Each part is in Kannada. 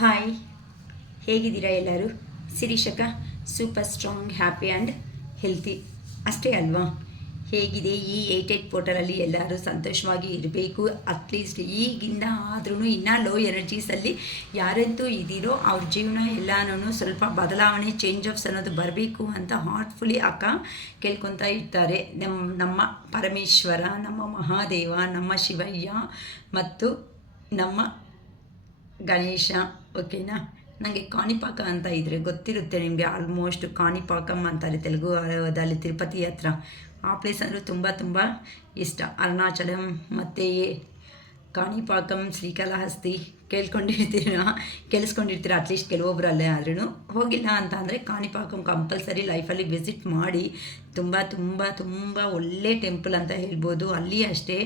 ಹಾಯ್, ಹೇಗಿದ್ದೀರಾ ಎಲ್ಲರೂ? ಶಿರೀಷಕ super strong, happy and healthy ಅಷ್ಟೇ ಅಲ್ವಾ? ಹೇಗಿದೆ ಈ 88 ಪೋರ್ಟಲಲ್ಲಿ ಎಲ್ಲರೂ ಸಂತೋಷವಾಗಿ ಇರಬೇಕು. ಅಟ್ಲೀಸ್ಟ್ ಈಗಿಂದ ಆದ್ರೂ ಇನ್ನೂ ಲೋ ಎನರ್ಜೀಸಲ್ಲಿ ಯಾರಂತೂ ಇದ್ದೀರೋ ಅವ್ರ ಜೀವನ ಎಲ್ಲನೂ ಸ್ವಲ್ಪ ಬದಲಾವಣೆ, ಚೇಂಜ್ ಆಫ್ಸ್ ಅನ್ನೋದು ಬರಬೇಕು ಅಂತ ಹಾರ್ಟ್ಫುಲಿ ಅಕ್ಕ ಕೇಳ್ಕೊತಾ ಇರ್ತಾರೆ. ನಮ್ಮ ಪರಮೇಶ್ವರ, ನಮ್ಮ ಮಹಾದೇವ, ನಮ್ಮ ಶಿವಯ್ಯ ಮತ್ತು ನಮ್ಮ ಗಣೇಶ. ಓಕೆನಾ? ನನಗೆ ಕಾಣಿಪಾಕ ಅಂತ ಇದ್ದರೆ ಗೊತ್ತಿರುತ್ತೆ ನಿಮಗೆ. ಆಲ್ಮೋಸ್ಟ್ ಕಾಣಿಪಾಕಂ ಅಂತಾರೆ ತೆಲುಗು ಅದಲ್ಲಿ, ತಿರುಪತಿ ಹತ್ರ. ಆ ಪ್ಲೇಸ್ ಅಂದರೆ ತುಂಬ ತುಂಬ ಇಷ್ಟ. ಅರುಣಾಚಲಂ ಮತ್ತು ಕಾಣಿಪಾಕಂ, ಶ್ರೀಕಾಳಹಸ್ತಿ ಕೇಳಿಸ್ಕೊಂಡಿರ್ತೀರ ಅಟ್ಲೀಸ್ಟ್ ಕೆಲವೊಬ್ಬರಲ್ಲೇ. ಆದ್ರೂ ಹೋಗಿಲ್ಲ ಅಂತ ಅಂದರೆ ಕಾಣಿಪಾಕಂ ಕಂಪಲ್ಸರಿ ಲೈಫಲ್ಲಿ ವಿಸಿಟ್ ಮಾಡಿ. ತುಂಬ ತುಂಬ ತುಂಬ ಒಳ್ಳೆ ಟೆಂಪಲ್ ಅಂತ ಹೇಳ್ಬೋದು. ಅಲ್ಲಿ ಅಷ್ಟೇ,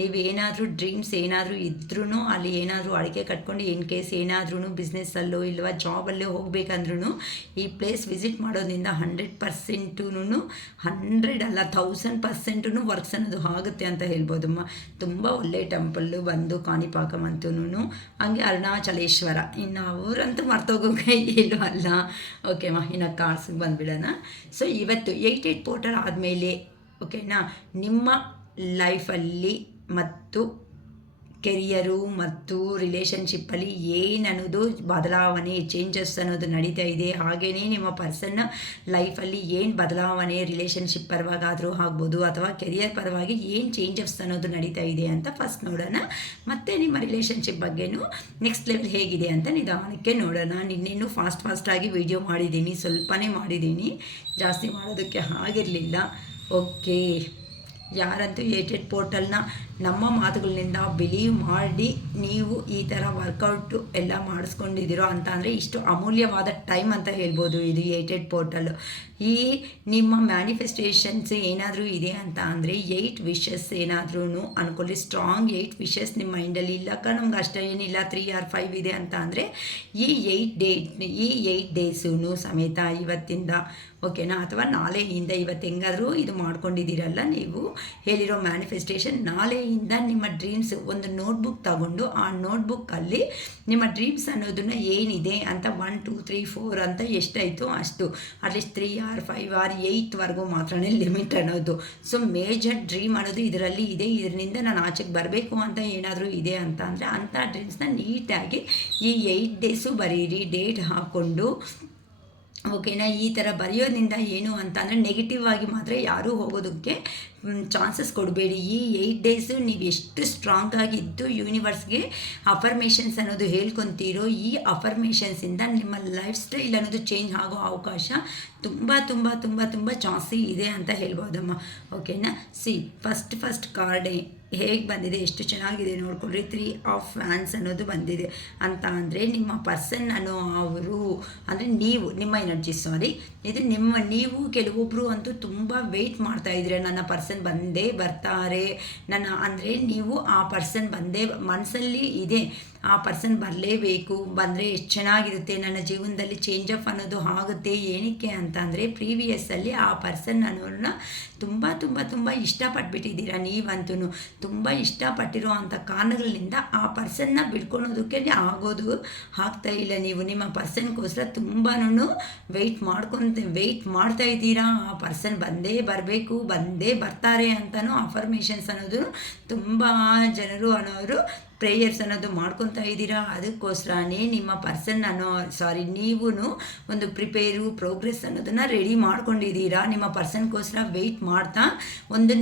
ನೀವೇನಾದರೂ ಡ್ರೀಮ್ಸ್ ಏನಾದರೂ ಇದ್ರೂ, ಅಲ್ಲಿ ಏನಾದರೂ ಅಡಿಕೆ ಕಟ್ಕೊಂಡು ಇನ್ ಕೇಸ್ ಏನಾದ್ರೂ ಬಿಸ್ನೆಸ್ಸಲ್ಲೋ ಇಲ್ವ ಜಾಬಲ್ಲೋ ಹೋಗಬೇಕಂದ್ರೂ ಈ ಪ್ಲೇಸ್ ವಿಸಿಟ್ ಮಾಡೋದ್ರಿಂದ 100% 100 ಅಲ್ಲ 1000% ವರ್ಕ್ಸ್ ಅನ್ನೋದು ಆಗುತ್ತೆ ಅಂತ ಹೇಳ್ಬೋದಮ್ಮ. ತುಂಬ ಒಳ್ಳೆ ಟೆಂಪಲ್ಲು ಬಂದು ಕಾಣಿಪಾಕಂ ಅಂತೂ. ಹಂಗೆ ಅರುಣಾಚಲೇಶ್ವರ, ಇನ್ನು ಅವರಂತೂ ಮರ್ತೋಗೋಕೆ ಇಲ್ವಲ್ಲ. ಓಕೆಮ್ಮ, ಇನ್ನು ಕಾರ್ಸಿಗೆ ಬಂದುಬಿಡೋಣ. ಸೊ ಇವತ್ತು 88 ಪೋರ್ಟಲ್ ಆದಮೇಲೆ ಓಕೆನಾ, ನಿಮ್ಮ ಲೈಫಲ್ಲಿ ಮತ್ತು ಕೆರಿಯರು ಮತ್ತು ರಿಲೇಷನ್ಶಿಪ್ಪಲ್ಲಿ ಏನನ್ನೋದು ಬದಲಾವಣೆ, ಚೇಂಜಸ್ ಅನ್ನೋದು ನಡೀತಾ ಇದೆ. ಹಾಗೆಯೇ ನಿಮ್ಮ ಪರ್ಸನ್ ಲೈಫಲ್ಲಿ ಏನು ಬದಲಾವಣೆ, ರಿಲೇಷನ್ಶಿಪ್ ಪರವಾಗಾದರೂ ಆಗ್ಬೋದು ಅಥವಾ ಕೆರಿಯರ್ ಪರವಾಗಿ ಏನು ಚೇಂಜಸ್ ಅನ್ನೋದು ನಡೀತಾ ಇದೆ ಅಂತ ಫಸ್ಟ್ ನೋಡೋಣ. ಮತ್ತು ನಿಮ್ಮ ರಿಲೇಷನ್ಶಿಪ್ ಬಗ್ಗೆನೂ ನೆಕ್ಸ್ಟ್ ಲೆವೆಲ್ ಹೇಗಿದೆ ಅಂತ ನಿಧಾನಕ್ಕೆ ನೋಡೋಣ. ನಿನ್ನೇನು ಫಾಸ್ಟಾಗಿ ವಿಡಿಯೋ ಮಾಡಿದ್ದೀನಿ, ಸ್ವಲ್ಪನೇ ಮಾಡಿದ್ದೀನಿ, ಜಾಸ್ತಿ ಮಾಡೋದಕ್ಕೆ ಆಗಿರಲಿಲ್ಲ. ಓಕೆ, ಯಾರಂತೂ 88 ಪೋರ್ಟಲ್ನ ನಮ್ಮ ಮಾತುಗಳಿಂದ ಬಿಲೀವ್ ಮಾಡಿ ನೀವು ಈ ಥರ ವರ್ಕೌಟು ಎಲ್ಲ ಮಾಡಿಸ್ಕೊಂಡಿದ್ದೀರೋ ಅಂತ ಅಂದರೆ ಇಷ್ಟು ಅಮೂಲ್ಯವಾದ ಟೈಮ್ ಅಂತ ಹೇಳ್ಬೋದು ಇದು 88 ಪೋರ್ಟಲ್. ಈ ನಿಮ್ಮ ಮ್ಯಾನಿಫೆಸ್ಟೇಷನ್ಸ್ ಏನಾದರೂ ಇದೆ ಅಂತ ಅಂದರೆ 8 ವಿಶಸ್ ಏನಾದ್ರೂ ಅನ್ಕೊಳ್ಳಿ. ಸ್ಟ್ರಾಂಗ್ 8 ವಿಶಸ್ ನಿಮ್ಮ ಮೈಂಡಲ್ಲಿ ಇಲ್ಲಕ್ಕ ನಮ್ಗೆ ಅಷ್ಟೇ ಏನಿಲ್ಲ 3 or 5 ಇದೆ ಅಂತ ಅಂದರೆ ಈ 8 ಡೇಸೂ ಸಮೇತ ಇವತ್ತಿಂದ ಓಕೆನಾ, ಅಥವಾ ನಾಳೆಯಿಂದ, ಇವತ್ತು ಹೆಂಗಾದರೂ ಇದು ಮಾಡ್ಕೊಂಡಿದ್ದೀರಲ್ಲ ನೀವು ಹೇಳಿರೋ ಮ್ಯಾನಿಫೆಸ್ಟೇಷನ್, ನಾಳೆಯಿಂದ ನಿಮ್ಮ ಡ್ರೀಮ್ಸ್ ಒಂದು ನೋಟ್ಬುಕ್ ತಗೊಂಡು ಆ ನೋಟ್ಬುಕ್ಕಲ್ಲಿ ನಿಮ್ಮ ಡ್ರೀಮ್ಸ್ ಅನ್ನೋದನ್ನು ಏನಿದೆ ಅಂತ 1 2 3 4 ಅಂತ ಎಷ್ಟಾಯಿತು ಅಷ್ಟು, ಅಟ್ಲೀಸ್ಟ್ 3 or 5 or 8ವರೆಗೂ ಮಾತ್ರನೇ ಲಿಮಿಟ್ ಅನ್ನೋದು. ಸೊ ಮೇಜರ್ ಡ್ರೀಮ್ ಅನ್ನೋದು ಇದರಲ್ಲಿ ಇದೆ, ಇದರಿಂದ ನಾನು ಆಚೆಗೆ ಬರಬೇಕು ಅಂತ ಏನಾದರೂ ಇದೆ ಅಂತ ಅಂದರೆ ಅಂಥ ಡ್ರೀಮ್ಸ್ನ ನೀಟಾಗಿ ಈ 8 ಡೇಸು ಬರೀರಿ, ಡೇಟ್ ಹಾಕ್ಕೊಂಡು. ಓಕೆನಾ? ಈ ಥರ ಬರೆಯೋದ್ರಿಂದ ಏನು ಅಂತ ಅಂದರೆ ನೆಗೆಟಿವ್ ಆಗಿ ಮಾತ್ರ ಯಾರೂ ಹೋಗೋದಕ್ಕೆ ಚಾನ್ಸಸ್ ಕೊಡಬೇಡಿ. ಈ 8 ಡೇಸು ನೀವು ಎಷ್ಟು ಸ್ಟ್ರಾಂಗ್ ಆಗಿದ್ದು ಯೂನಿವರ್ಸ್ಗೆ ಅಫರ್ಮೇಷನ್ಸ್ ಅನ್ನೋದು ಹೇಳ್ಕೊತೀರೋ, ಈ ಅಫರ್ಮೇಷನ್ಸಿಂದ ನಿಮ್ಮ ಲೈಫ್ ಸ್ಟೈಲ್ ಅನ್ನೋದು ಚೇಂಜ್ ಆಗೋ ಅವಕಾಶ ತುಂಬ ತುಂಬ ತುಂಬ ತುಂಬ ಜಾಸ್ತಿ ಇದೆ ಅಂತ ಹೇಳ್ಬೋದಮ್ಮ. ಓಕೆನಾ? ಫಸ್ಟ್ ಕಾರ್ಡೇ ಹೇಗೆ ಬಂದಿದೆ, ಎಷ್ಟು ಚೆನ್ನಾಗಿದೆ ನೋಡ್ಕೊಳ್ರಿ. 3 ಆಫ್ ವ್ಯಾನ್ಸ್ ಅನ್ನೋದು ಬಂದಿದೆ ಅಂತ ಅಂದರೆ ನಿಮ್ಮ ಪರ್ಸನ್ ಅನ್ನೋ ಅವರು ಅಂದರೆ ನೀವು, ನಿಮ್ಮ ಎನರ್ಜಿ ಇದು ನೀವು ಕೆಲವೊಬ್ಬರು ಅಂತೂ ತುಂಬ ವೆಯ್ಟ್ ಮಾಡ್ತಾಯಿದ್ರೆ ನನ್ನ ಪರ್ಸನ್ ಬಂದೇ ಬರ್ತಾರೆ ಅಂದರೆ ನೀವು ಆ ಪರ್ಸನ್ ಬಂದೇ ಮನಸ್ಸಲ್ಲಿ ಇದೆ, ಆ ಪರ್ಸನ್ ಬರಲೇಬೇಕು, ಬಂದರೆ ಎಷ್ಟು ಚೆನ್ನಾಗಿರುತ್ತೆ, ನನ್ನ ಜೀವನದಲ್ಲಿ ಚೇಂಜ್ ಆಫ್ ಅನ್ನೋದು ಆಗುತ್ತೆ. ಏನಕ್ಕೆ ಅಂತ ಅಂದರೆ ಪ್ರೀವಿಯಸ್ಸಲ್ಲಿ ಆ ಪರ್ಸನ್ ಅನ್ನೋರನ್ನ ತುಂಬ ತುಂಬ ತುಂಬ ಇಷ್ಟಪಟ್ಬಿಟ್ಟಿದ್ದೀರಾ. ನೀವಂತೂ ತುಂಬ ಇಷ್ಟಪಟ್ಟಿರೋ ಅಂಥ ಕಾರಣಗಳಿಂದ ಆ ಪರ್ಸನ್ನ ಬಿಡ್ಕೊಳೋದಕ್ಕೆ ಆಗ್ತಾ ಇಲ್ಲ. ನೀವು ನಿಮ್ಮ ಪರ್ಸನ್ಗೋಸ್ಕರ ತುಂಬಾ ವೆಯ್ಟ್ ಮಾಡ್ತಾ ಇದ್ದೀರಾ. ಆ ಪರ್ಸನ್ ಬಂದೇ ಬರಬೇಕು, ಬಂದೇ ಬರ್ತಾರೆ ಅಂತಲೂ ಅಫರ್ಮೇಷನ್ಸ್ ಅನ್ನೋದು ತುಂಬ ಜನರು ಅನ್ನೋರು ಪ್ರೇಯರ್ಸ್ ಅನ್ನೋದು ಮಾಡ್ಕೊತಾ ಇದ್ದೀರಾ. ಅದಕ್ಕೋಸ್ಕರನೇ ನಿಮ್ಮ ಪರ್ಸನ್ ನೀವು ಒಂದು ಪ್ರೋಗ್ರೆಸ್ ಅನ್ನೋದನ್ನು ರೆಡಿ ಮಾಡ್ಕೊಂಡಿದ್ದೀರಾ. ನಿಮ್ಮ ಪರ್ಸನ್ಗೋಸ್ಕರ ವೆಯ್ಟ್ ಮಾಡ್ತಾ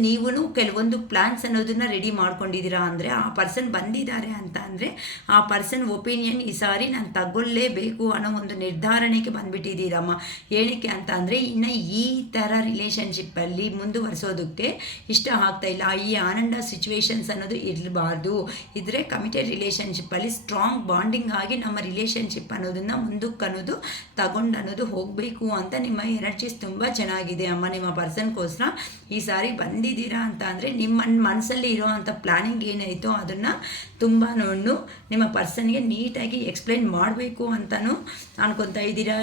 ನೀವು ಕೆಲವೊಂದು ಪ್ಲ್ಯಾನ್ಸ್ ಅನ್ನೋದನ್ನು ರೆಡಿ ಮಾಡ್ಕೊಂಡಿದ್ದೀರಾ. ಅಂದರೆ ಆ ಪರ್ಸನ್ ಬಂದಿದ್ದಾರೆ ಅಂತ ಅಂದರೆ ಆ ಪರ್ಸನ್ ಒಪಿನಿಯನ್ ಈ ಸಾರಿ ನಾನು ತಗೊಳ್ಳೇಬೇಕು ಅನ್ನೋ ಒಂದು ನಿರ್ಧಾರಣೆಗೆ ಬಂದುಬಿಟ್ಟಿದ್ದೀರಮ್ಮ. ಏನಕ್ಕೆ ಅಂತ ಅಂದರೆ ಇನ್ನು ಈ ಥರ ರಿಲೇಷನ್ಶಿಪ್ಪಲ್ಲಿ ಮುಂದುವರಿಸೋದಕ್ಕೆ ಇಷ್ಟ ಆಗ್ತಾಯಿಲ್ಲ. ಈ ಆನಂದ ಸಿಚುವೇಶನ್ಸ್ ಅನ್ನೋದು ಇರಬಾರ್ದು. ಇದ್ರೆ ಕಮಿಟೆಡ್ ರಿಲೇಷನ್ಶಿಪ್ಪಲ್ಲಿ ಸ್ಟ್ರಾಂಗ್ ಬಾಂಡಿಂಗ್ ಆಗಿ ನಮ್ಮ ರಿಲೇಷನ್ಶಿಪ್ ಅನ್ನೋದನ್ನು ಮುಂದಕ್ಕೆ ಅನ್ನೋದು ಹೋಗಬೇಕು ಅಂತ ನಿಮ್ಮ ಎನರ್ಜೀಸ್ ತುಂಬ ಚೆನ್ನಾಗಿದೆ ಅಮ್ಮ. ನಿಮ್ಮ ಪರ್ಸನ್ಗೋಸ್ಕರ ಈ ಸಾರಿ ಬಂದಿದ್ದೀರಾ ಅಂತ ಅಂದರೆ ನಿಮ್ಮ ಮನಸ್ಸಲ್ಲಿ ಇರೋವಂಥ ಪ್ಲ್ಯಾನಿಂಗ್ ಏನಾಯಿತೋ ಅದನ್ನು ತುಂಬ ನಿಮ್ಮ ಪರ್ಸನ್ಗೆ ನೀಟಾಗಿ ಎಕ್ಸ್ಪ್ಲೈನ್ ಮಾಡಬೇಕು ಅಂತಲೂ ಅನ್ಕೊತಾ ಇದ್ದೀರಾ.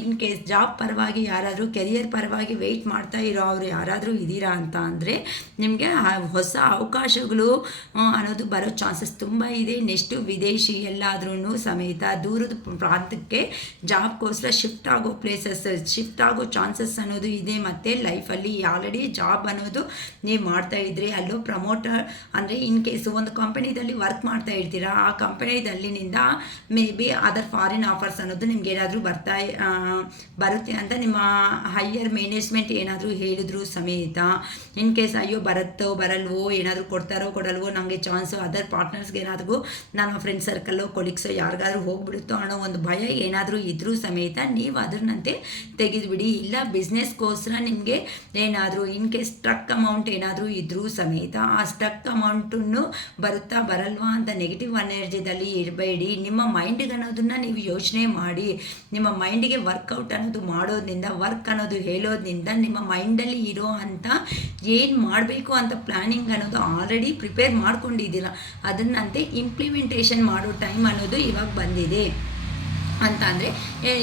ಇನ್ ಕೇಸ್ ಜಾಬ್ ಪರವಾಗಿ ಯಾರಾದರೂ ಕೆರಿಯರ್ ಪರವಾಗಿ ವೆಯ್ಟ್ ಮಾಡ್ತಾ ಇರೋ ಅವರು ಯಾರಾದರೂ ಇದ್ದೀರಾ ಅಂತ ಅಂದರೆ ನಿಮಗೆ ಹೊಸ ಅವಕಾಶಗಳು ಅನ್ನೋದು ಬರೋ ಚಾನ್ಸಸ್ ತುಂಬ ಇದೆ. ನೆಕ್ಸ್ಟು ವಿದೇಶಿ ಎಲ್ಲಾದ್ರೂ ಸಮೇತ ದೂರದ ಪ್ರಾಂತಕ್ಕೆ ಜಾಬ್ಗೋಸ್ಕರ ಶಿಫ್ಟ್ ಆಗೋ ಶಿಫ್ಟ್ ಆಗೋ ಚಾನ್ಸಸ್ ಅನ್ನೋದು ಇದೆ. ಮತ್ತು ಲೈಫಲ್ಲಿ ಆಲ್ರೆಡಿ ಜಾಬ್ ಅನ್ನೋದು ನೀವು ಮಾಡ್ತಾಯಿದ್ರಿ, ಅಲ್ಲೋ ಪ್ರಮೋಟರ್ ಅಂದರೆ ಇನ್ ಕೇಸು ಒಂದು ಕಂಪನಿದಲ್ಲಿ ವರ್ಕ್ ಮಾಡ್ತಾ ಇರ್ತೀರಾ, ಆ ಕಂಪನಿದಲ್ಲಿನಿಂದ maybe other foreign offers ಅನ್ನೋದು ನಿಮ್ಗೆ ಏನಾದರೂ ಬರುತ್ತೆ ಅಂತ ನಿಮ್ಮ ಹೈಯರ್ ಮ್ಯಾನೇಜ್ಮೆಂಟ್ ಏನಾದರೂ ಹೇಳಿದ್ರು ಸಮೇತ, ಇನ್ ಕೇಸ್ ಅಯ್ಯೋ ಬರಲ್ವೋ, ಏನಾದರೂ ಕೊಡ್ತಾರೋ ಕೊಡಲ್ವೋ ನನಗೆ ಚಾನ್ಸು, ಅದರ್ ಪಾರ್ಟ್ನರ್ಸ್ಗೆ ಏನಾದರೂ ನಮ್ಮ ಫ್ರೆಂಡ್ ಸರ್ಕಲ್ಲೋ ಕೊಲೀಗ್ಸೋ ಯಾರಿಗಾದ್ರೂ ಹೋಗ್ಬಿಡುತ್ತೋ ಅನ್ನೋ ಒಂದು ಭಯ ಏನಾದರೂ ಇದ್ರೂ ಸಮೇತ ನೀವು ಅದನ್ನಂತೆ ತೆಗೆದುಬಿಡಿ. ಇಲ್ಲ ಬಿಸ್ನೆಸ್ಗೋಸ್ಕರ ನಿಮಗೆ ಏನಾದರೂ ಇನ್ ಕೇಸ್ ಸ್ಟ್ರಕ್ ಅಮೌಂಟ್ ಏನಾದರೂ ಇದ್ರೂ ಸಮೇತ ಆ ಸ್ಟ್ರಕ್ ಅಮೌಂಟನ್ನು ಬರುತ್ತಾ ಬರಲ್ವಾ ಅಂತ ನೆಗೆಟಿವ್ ಎನರ್ಜಿದಲ್ಲಿ ಇರಬೇಡಿ. ನಿಮ್ಮ ಮೈಂಡಿಗೆ ಅನ್ನೋದನ್ನು ನೀವು ಯೋಚನೆ ಮಾಡಿ, ನಿಮ್ಮ ಮೈಂಡಿಗೆ ವರ್ಕೌಟ್ ಅನ್ನೋದು ಮಾಡೋದ್ರಿಂದ, ವರ್ಕ್ ಅನ್ನೋದು ಹೇಳೋದ್ರಿಂದ ನಿಮ್ಮ ಮೈಂಡಲ್ಲಿ ಇರೋ ಅಂಥ ಏನು ಮಾಡಬೇಕು ಅಂತ ಪ್ಲ್ಯಾನಿಂಗ್ ಅನ್ನೋದು ಆಲ್ರೆಡಿ ಪ್ರಿಪೇರ್ ಮಾಡ್ಕೊಂಡಿದ್ದೀರ, ಅದನ್ನಂತೆ ಇಂಪ್ಲಿಮೆಂಟೇಷನ್ ಮಾಡೋ ಟೈಮ್ ಅನ್ನೋದು ಇವಾಗ ಬಂದಿದೆ. ಅಂತ ಅಂದರೆ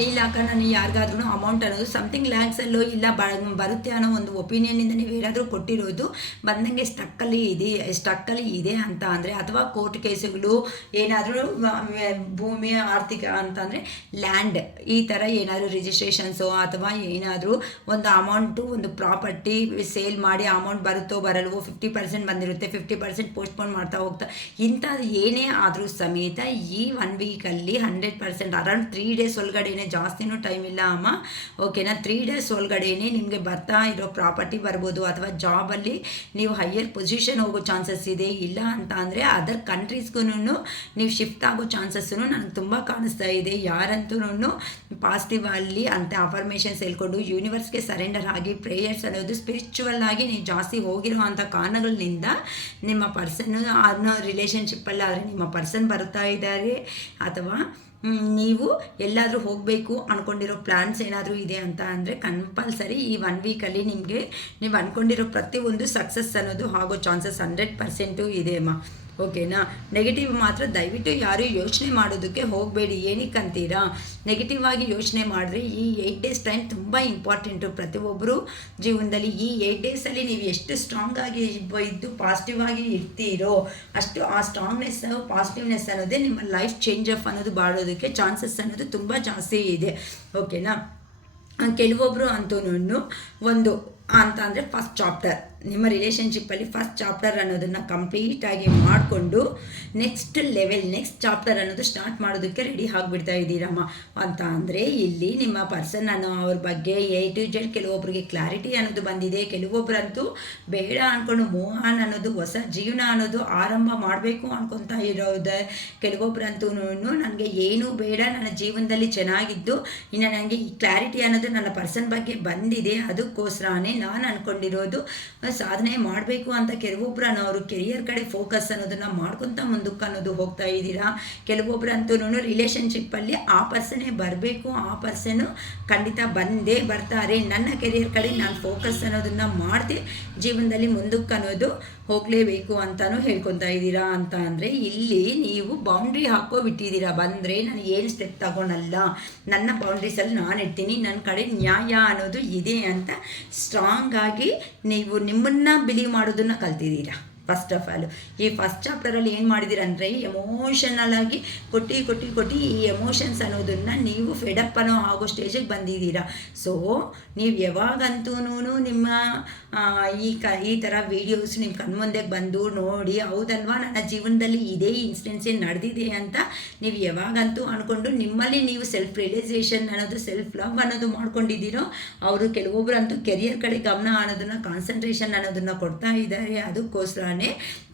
ಇಲ್ಲ ಅಕ್ಕ ನಾನು ಯಾರಿಗಾದ್ರೂ ಅಮೌಂಟ್ ಅನ್ನೋದು ಸಮಥಿಂಗ್ ಲ್ಯಾಕ್ಸಲ್ಲೋ ಇಲ್ಲ ಬರುತ್ತೆ ಅನ್ನೋ ಒಂದು ಒಪಿನಿಯನ್ನಿಂದ ನೀವು ಏನಾದರೂ ಕೊಟ್ಟಿರೋದು ಬಂದಂಗೆ ಸ್ಟಕ್ಕಲ್ಲಿ ಇದೆ ಅಂತ ಅಂದರೆ, ಅಥವಾ ಕೋರ್ಟ್ ಕೇಸುಗಳು ಏನಾದರೂ ಭೂಮಿ ಆರ್ಥಿಕ ಅಂತಂದರೆ ಲ್ಯಾಂಡ್ ಈ ಥರ ಏನಾದರೂ ರಿಜಿಸ್ಟ್ರೇಷನ್ಸು ಅಥವಾ ಏನಾದರೂ ಒಂದು ಅಮೌಂಟು ಒಂದು ಪ್ರಾಪರ್ಟಿ ಸೇಲ್ ಮಾಡಿ ಅಮೌಂಟ್ ಬರುತ್ತೋ ಬರಲ್ವೋ 50% ಬಂದಿರುತ್ತೆ, 50% ಪೋಸ್ಟ್ಪೋನ್ ಮಾಡ್ತಾ ಹೋಗ್ತಾ ಇಂಥದ್ದು ಏನೇ ಆದರೂ ಸಮೇತ ಈ 1 ವೀಕಲ್ಲಿ 100% ಅರೌಂಡ್ 3 ಡೇಸ್ ಒಳಗಡೆನೆ, ಜಾಸ್ತಿನೂ ಟೈಮ್ ಇಲ್ಲ ಅಮ್ಮ, ಓಕೆನಾ. 3 ಡೇಸ್ ಒಳಗಡೆನೆ ನಿಮಗೆ ಬರ್ತಾ ಇರೋ ಪ್ರಾಪರ್ಟಿ ಬರ್ಬೋದು, ಅಥವಾ ಜಾಬಲ್ಲಿ ನೀವು ಹೈಯರ್ ಪೊಸಿಷನ್ ಹೋಗೋ ಚಾನ್ಸಸ್ ಇದೆ. ಇಲ್ಲ ಅಂತ ಅಂದರೆ ಅದರ್ ಕಂಟ್ರೀಸ್ಗೂ ನೀವು ಶಿಫ್ಟ್ ಆಗೋ ಚಾನ್ಸಸ್ಸು ನನಗೆ ತುಂಬ ಕಾಣಿಸ್ತಾ ಇದೆ. ಯಾರಂತೂ ಪಾಸಿಟಿವ್ ಅಲ್ಲಿ ಅಂತ ಅಫರ್ಮೇಷನ್ಸ್ ಹೇಳ್ಕೊಂಡು ಯೂನಿವರ್ಸ್ಗೆ ಸರೆಂಡರ್ ಆಗಿ ಪ್ರೇಯರ್ಸ್ ಅನ್ನೋದು ಸ್ಪಿರಿಚುವಲ್ ಆಗಿ ನೀವು ಜಾಸ್ತಿ ಹೋಗಿರೋ ಅಂಥ ಕಾರಣಗಳಿಂದ ನಿಮ್ಮ ಪರ್ಸನ್ ಅನ್ನೋ ರಿಲೇಷನ್ಶಿಪ್ಪಲ್ಲಿ ಆದರೆ ನಿಮ್ಮ ಪರ್ಸನ್ ಬರ್ತಾ ಇದ್ದಾರೆ, ಅಥವಾ ನೀವು ಎಲ್ಲಾದರೂ ಹೋಗಬೇಕು ಅಂದ್ಕೊಂಡಿರೋ ಪ್ಲ್ಯಾನ್ಸ್ ಏನಾದರೂ ಇದೆ ಅಂತ ಅಂದರೆ ಕಂಪಲ್ಸರಿ ಈ 1 ವೀಕಲ್ಲಿ ನಿಮಗೆ ನೀವು ಅಂದ್ಕೊಂಡಿರೋ ಪ್ರತಿಯೊಂದು ಸಕ್ಸಸ್ ಅನ್ನೋದು ಆಗೋ ಚಾನ್ಸಸ್ 100% ಇದೆ ಅಮ್ಮ, ಓಕೆನಾ. ನೆಗೆಟಿವ್ ಮಾತ್ರ ದಯವಿಟ್ಟು ಯಾರೂ ಯೋಚನೆ ಮಾಡೋದಕ್ಕೆ ಹೋಗಬೇಡಿ. ಏನಕ್ಕಂತೀರಾ, ನೆಗೆಟಿವ್ ಆಗಿ ಯೋಚನೆ ಮಾಡಿದ್ರೆ ಈ 8 ಡೇಸ್ ಟೈಮ್ ತುಂಬ ಇಂಪಾರ್ಟೆಂಟು ಪ್ರತಿಯೊಬ್ಬರು ಜೀವನದಲ್ಲಿ. ಈ 8 ಡೇಸಲ್ಲಿ ನೀವು ಎಷ್ಟು ಸ್ಟ್ರಾಂಗ್ ಆಗಿ ಇದ್ದು ಪಾಸಿಟಿವ್ ಆಗಿ ಇರ್ತೀರೋ ಅಷ್ಟು ಆ ಸ್ಟ್ರಾಂಗ್ನೆಸ್ ಪಾಸಿಟಿವ್ನೆಸ್ ಅನ್ನೋದೇ ನಿಮ್ಮ ಲೈಫ್ ಚೇಂಜ್ ಆಫ್ ಅನ್ನೋದು ಮಾಡೋದಕ್ಕೆ ಚಾನ್ಸಸ್ ಅನ್ನೋದು ತುಂಬ ಜಾಸ್ತಿ ಇದೆ, ಓಕೆನಾ. ಕೆಲವೊಬ್ಬರು ಅಂತೂ ಒಂದು ಅಂತ ಅಂದರೆ ಫಸ್ಟ್ ಚಾಪ್ಟರ್ ನಿಮ್ಮ ರಿಲೇಷನ್ಶಿಪ್ಪಲ್ಲಿ ಫಸ್ಟ್ ಚಾಪ್ಟರ್ ಅನ್ನೋದನ್ನು ಕಂಪ್ಲೀಟಾಗಿ ಮಾಡಿಕೊಂಡು ನೆಕ್ಸ್ಟ್ ಚಾಪ್ಟರ್ ಅನ್ನೋದು ಸ್ಟಾರ್ಟ್ ಮಾಡೋದಕ್ಕೆ ರೆಡಿ ಆಗಿಬಿಡ್ತಾ ಇದ್ದೀರಮ್ಮ. ಅಂತ ಅಂದರೆ ಇಲ್ಲಿ ನಿಮ್ಮ ಪರ್ಸನ್ ಅನ್ನೋ ಅವ್ರ ಬಗ್ಗೆ A to Z ಕೆಲವೊಬ್ಬರಿಗೆ ಕ್ಲಾರಿಟಿ ಅನ್ನೋದು ಬಂದಿದೆ, ಕೆಲವೊಬ್ಬರಂತೂ ಬೇಡ ಅಂದ್ಕೊಂಡು ಮೋಹನ್ ಅನ್ನೋದು ಹೊಸ ಜೀವನ ಅನ್ನೋದು ಆರಂಭ ಮಾಡಬೇಕು ಅಂದ್ಕೊತಾ ಇರೋದು, ಕೆಲವೊಬ್ಬರಂತೂ ನನಗೆ ಏನೂ ಬೇಡ, ನನ್ನ ಜೀವನದಲ್ಲಿ ಚೆನ್ನಾಗಿದ್ದು ಇನ್ನು ನನಗೆ ಈ ಕ್ಲಾರಿಟಿ ಅನ್ನೋದು ನನ್ನ ಪರ್ಸನ್ ಬಗ್ಗೆ ಬಂದಿದೆ, ಅದಕ್ಕೋಸ್ಕರನೇ ನಾನು ಅಂದ್ಕೊಂಡಿರೋದು ಸಾಧನೆ ಮಾಡಬೇಕು ಅಂತ ಕೆಲವೊಬ್ಬರು ಅವರು ಕೆರಿಯರ್ ಕಡೆ ಫೋಕಸ್ ಅನ್ನೋದನ್ನು ಮಾಡ್ಕೊತ ಮುಂದಕ್ಕೆ ಅನ್ನೋದು ಹೋಗ್ತಾ ಇದ್ದೀರಾ. ಕೆಲವೊಬ್ಬರಂತೂ ರಿಲೇಷನ್ಶಿಪ್ಪಲ್ಲಿ ಆ ಪರ್ಸನ್ನೇ ಬರಬೇಕು, ಆ ಪರ್ಸನ್ನು ಖಂಡಿತ ಬಂದೇ ಬರ್ತಾರೆ, ನನ್ನ ಕೆರಿಯರ್ ಕಡೆ ನಾನು ಫೋಕಸ್ ಅನ್ನೋದನ್ನು ಮಾಡದೆ ಜೀವನದಲ್ಲಿ ಮುಂದಕ್ಕೆ ಅನ್ನೋದು ಹೋಗಲೇಬೇಕು ಅಂತಲೂ ಹೇಳ್ಕೊತಾ ಇದ್ದೀರಾ. ಅಂತ ಅಂದರೆ ಇಲ್ಲಿ ನೀವು ಬೌಂಡ್ರಿ ಹಾಕೋಬಿಟ್ಟಿದ್ದೀರಾ, ಬಂದರೆ ನಾನು ಏನು ಸ್ಟೆಪ್ ತಗೊಳಲ್ಲ, ನನ್ನ ಬೌಂಡ್ರೀಸಲ್ಲಿ ನಾನು ಇರ್ತೀನಿ, ನನ್ನ ಕಡೆ ನ್ಯಾಯ ಅನ್ನೋದು ಇದೆ ಅಂತ ಸ್ಟ್ರಾಂಗ್ ಆಗಿ ನೀವು ನಿಮ್ಮನ್ನು ಬಿಲೀವ್ ಮಾಡೋದನ್ನು ಕಲ್ತಿದ್ದೀರಾ. ಫಸ್ಟ್ ಆಫ್ ಆಲ್ ಈ ಫಸ್ಟ್ ಚಾಪ್ಟರಲ್ಲಿ ಏನು ಮಾಡಿದ್ದೀರಂದರೆ ಎಮೋಷನಲ್ ಆಗಿ ಕೊಟ್ಟು ಈ ಎಮೋಷನ್ಸ್ ಅನ್ನೋದನ್ನು ನೀವು ಫೆಡಪ್ ಅನ್ನೋ ಆಗೋ ಸ್ಟೇಜಿಗೆ ಬಂದಿದ್ದೀರಾ. ಸೊ ನೀವು ಯಾವಾಗಂತೂ ನಿಮ್ಮ ಈ ಥರ ವೀಡಿಯೋಸ್ ನಿಮ್ಮ ಕಣ್ಮುಂದೆಗೆ ಬಂದು ನೋಡಿ ಹೌದಲ್ವಾ ನನ್ನ ಜೀವನದಲ್ಲಿ ಇದೇ ಇನ್ಸಿಡೆನ್ಸೇ ನಡೆದಿದೆ ಅಂತ ನೀವು ಯಾವಾಗಂತೂ ಅಂದ್ಕೊಂಡು ನಿಮ್ಮಲ್ಲಿ ನೀವು ಸೆಲ್ಫ್ ರಿಯಲೈಸೇಷನ್ ಅನ್ನೋದು ಸೆಲ್ಫ್ ಲವ್ ಅನ್ನೋದು ಮಾಡ್ಕೊಂಡಿದ್ದೀರೋ, ಅವರು ಕೆಲವೊಬ್ಬರಂತೂ ಕೆರಿಯರ್ ಕಡೆ ಗಮನ ಅನ್ನೋದನ್ನು ಕಾನ್ಸಂಟ್ರೇಷನ್ ಅನ್ನೋದನ್ನು ಕೊಡ್ತಾ ಇದ್ದಾರೆ. ಅದಕ್ಕೋಸ್ಕರ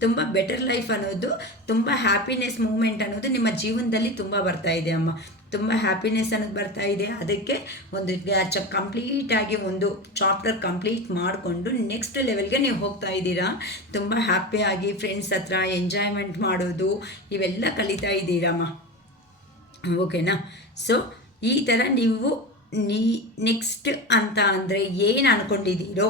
ತುಂಬ ಬೆಟರ್ ಲೈಫ್ ಅನ್ನೋದು, ತುಂಬ ಹ್ಯಾಪಿನೆಸ್ ಮೂಮೆಂಟ್ ಅನ್ನೋದು ನಿಮ್ಮ ಜೀವನದಲ್ಲಿ ತುಂಬ ಬರ್ತಾ ಇದೆ ಅಮ್ಮ, ತುಂಬ ಹ್ಯಾಪಿನೆಸ್ ಅನ್ನೋದು ಬರ್ತಾ ಇದೆ. ಅದಕ್ಕೆ ಒಂದು ಕಂಪ್ಲೀಟಾಗಿ ಒಂದು ಚಾಪ್ಟರ್ ಕಂಪ್ಲೀಟ್ ಮಾಡಿಕೊಂಡು ನೆಕ್ಸ್ಟ್ ಲೆವೆಲ್ಗೆ ನೀವು ಹೋಗ್ತಾ ಇದ್ದೀರಾ. ತುಂಬ ಹ್ಯಾಪಿಯಾಗಿ ಫ್ರೆಂಡ್ಸ್ ಹತ್ರ ಎಂಜಾಯ್ಮೆಂಟ್ ಮಾಡೋದು ಇವೆಲ್ಲ ಕಲಿತಾ ಇದ್ದೀರಮ್ಮ, ಓಕೆನಾ. ಸೊ ಈ ಥರ ನೀವು ನೆಕ್ಸ್ಟ್ ಅಂತ ಅಂದರೆ ಏನು ಅಂದ್ಕೊಂಡಿದ್ದೀರೋ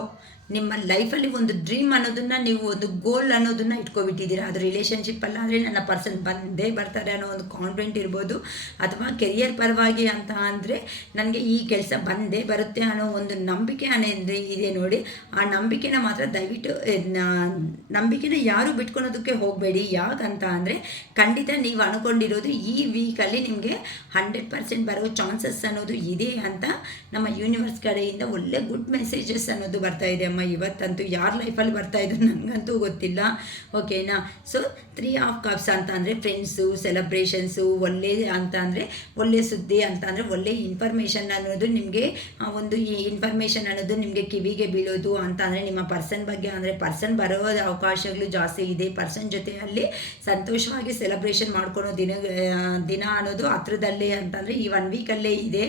ನಿಮ್ಮ ಲೈಫಲ್ಲಿ ಒಂದು ಡ್ರೀಮ್ ಅನ್ನೋದನ್ನು ನೀವು ಒಂದು ಗೋಲ್ ಅನ್ನೋದನ್ನು ಇಟ್ಕೊಬಿಟ್ಟಿದ್ದೀರಾ. ಅದು ರಿಲೇಷನ್ಶಿಪ್ಪಲ್ಲಾದರೆ ನನ್ನ ಪರ್ಸನ್ ಬಂದೇ ಬರ್ತಾರೆ ಅನ್ನೋ ಒಂದು ಕಾನ್ಫಿಡೆಂಟ್ ಇರ್ಬೋದು, ಅಥವಾ ಕೆರಿಯರ್ ಪರವಾಗಿ ಅಂತ ಅಂದರೆ ನನಗೆ ಈ ಕೆಲಸ ಬಂದೇ ಬರುತ್ತೆ ಅನ್ನೋ ಒಂದು ನಂಬಿಕೆ ಅನ್ನೋದು ಇದೆ ನೋಡಿ. ಆ ನಂಬಿಕೆನ ಮಾತ್ರ ದಯವಿಟ್ಟು ನಂಬಿಕೆನ ಯಾರು ಬಿಟ್ಕೊಳೋದಕ್ಕೆ ಹೋಗಬೇಡಿ. ಯಾಕಂತ ಅಂದರೆ ಖಂಡಿತ ನೀವು ಅಂದ್ಕೊಂಡಿರೋದು ಈ ವೀಕಲ್ಲಿ ನಿಮಗೆ 100% ಬರೋ ಚಾನ್ಸಸ್ ಅನ್ನೋದು ಇದೆ ಅಂತ ನಮ್ಮ ಯೂನಿವರ್ಸ್ ಕಡೆಯಿಂದ ಒಳ್ಳೆ ಗುಡ್ ಮೆಸೇಜಸ್ ಅನ್ನೋದು ಬರ್ತಾ ಇದೆ ಅಮ್ಮ. ಇವತ್ತಂತೂ ಯಾರ ಲೈಫಲ್ಲಿ ಬರ್ತಾ ಇದ್ದು ನನಗಂತೂ ಗೊತ್ತಿಲ್ಲ, ಓಕೆನಾ. ಸೊ 3 ಆಫ್ ಕಪ್ಸ್ ಅಂತ ಅಂದರೆ ಫ್ರೆಂಡ್ಸು, ಸೆಲೆಬ್ರೇಷನ್ಸು, ಒಳ್ಳೆ ಅಂತ ಅಂದರೆ ಒಳ್ಳೆ ಸುದ್ದಿ ಅಂತ ಅಂದರೆ ಒಳ್ಳೆ ಇನ್ಫಾರ್ಮೇಷನ್ ಅನ್ನೋದು ನಿಮಗೆ ಒಂದು ಈ ಇನ್ಫಾರ್ಮೇಷನ್ ಅನ್ನೋದು ನಿಮಗೆ ಕಿವಿಗೆ ಬೀಳೋದು ಅಂತ ಅಂದರೆ ನಿಮ್ಮ ಪರ್ಸನ್ ಬಗ್ಗೆ ಅಂದರೆ ಪರ್ಸನ್ ಬರೋ ಅವಕಾಶಗಳು ಜಾಸ್ತಿ ಇದೆ. ಪರ್ಸನ್ ಜೊತೆ ಅಲ್ಲಿ ಸಂತೋಷವಾಗಿ ಸೆಲೆಬ್ರೇಷನ್ ಮಾಡ್ಕೊಳೋ ದಿನ ಅನ್ನೋದು ಹತ್ರದಲ್ಲೇ ಅಂತಂದರೆ ಈ 1 ವೀಕಲ್ಲೇ ಇದೆ.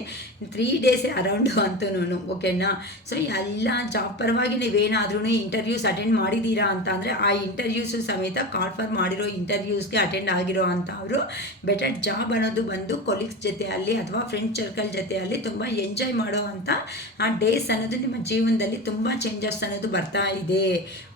3 ಡೇಸ್ ಅರೌಂಡು ಅಂತೂ, ಓಕೆನಾ. ಸೊ ಎಲ್ಲ ಜಾಬ್ ಪರವಾಗಿ ನೀವೇನಾದ್ರೂ ಇಂಟರ್ವ್ಯೂಸ್ ಅಟೆಂಡ್ ಮಾಡಿದ್ದೀರಾ ಅಂತ ಅಂದರೆ ಆ ಇಂಟರ್ವ್ಯೂಸು ಸಮೇತ ಕಾಲ್ ಫಾರ್ ಮಾಡಿರೋ ಇಂಟರ್ವ್ಯೂಸ್ಗೆ ಅಟೆಂಡ್ ಆಗಿರೋ ಅಂತ ಅವರು ಬೆಟರ್ ಜಾಬ್ ಅನ್ನೋದು ಬಂದು ಕೊಲೀಗ್ಸ್ ಜೊತೆಯಲ್ಲಿ ಅಥವಾ ಫ್ರೆಂಡ್ ಸರ್ಕಲ್ ಜೊತೆಯಲ್ಲಿ ತುಂಬ ಎಂಜಾಯ್ ಮಾಡೋ ಅಂಥ ಆ ಡೇಸ್ ಅನ್ನೋದು ನಿಮ್ಮ ಜೀವನದಲ್ಲಿ ತುಂಬ ಚೇಂಜಸ್ ಅನ್ನೋದು ಬರ್ತಾ ಇದೆ,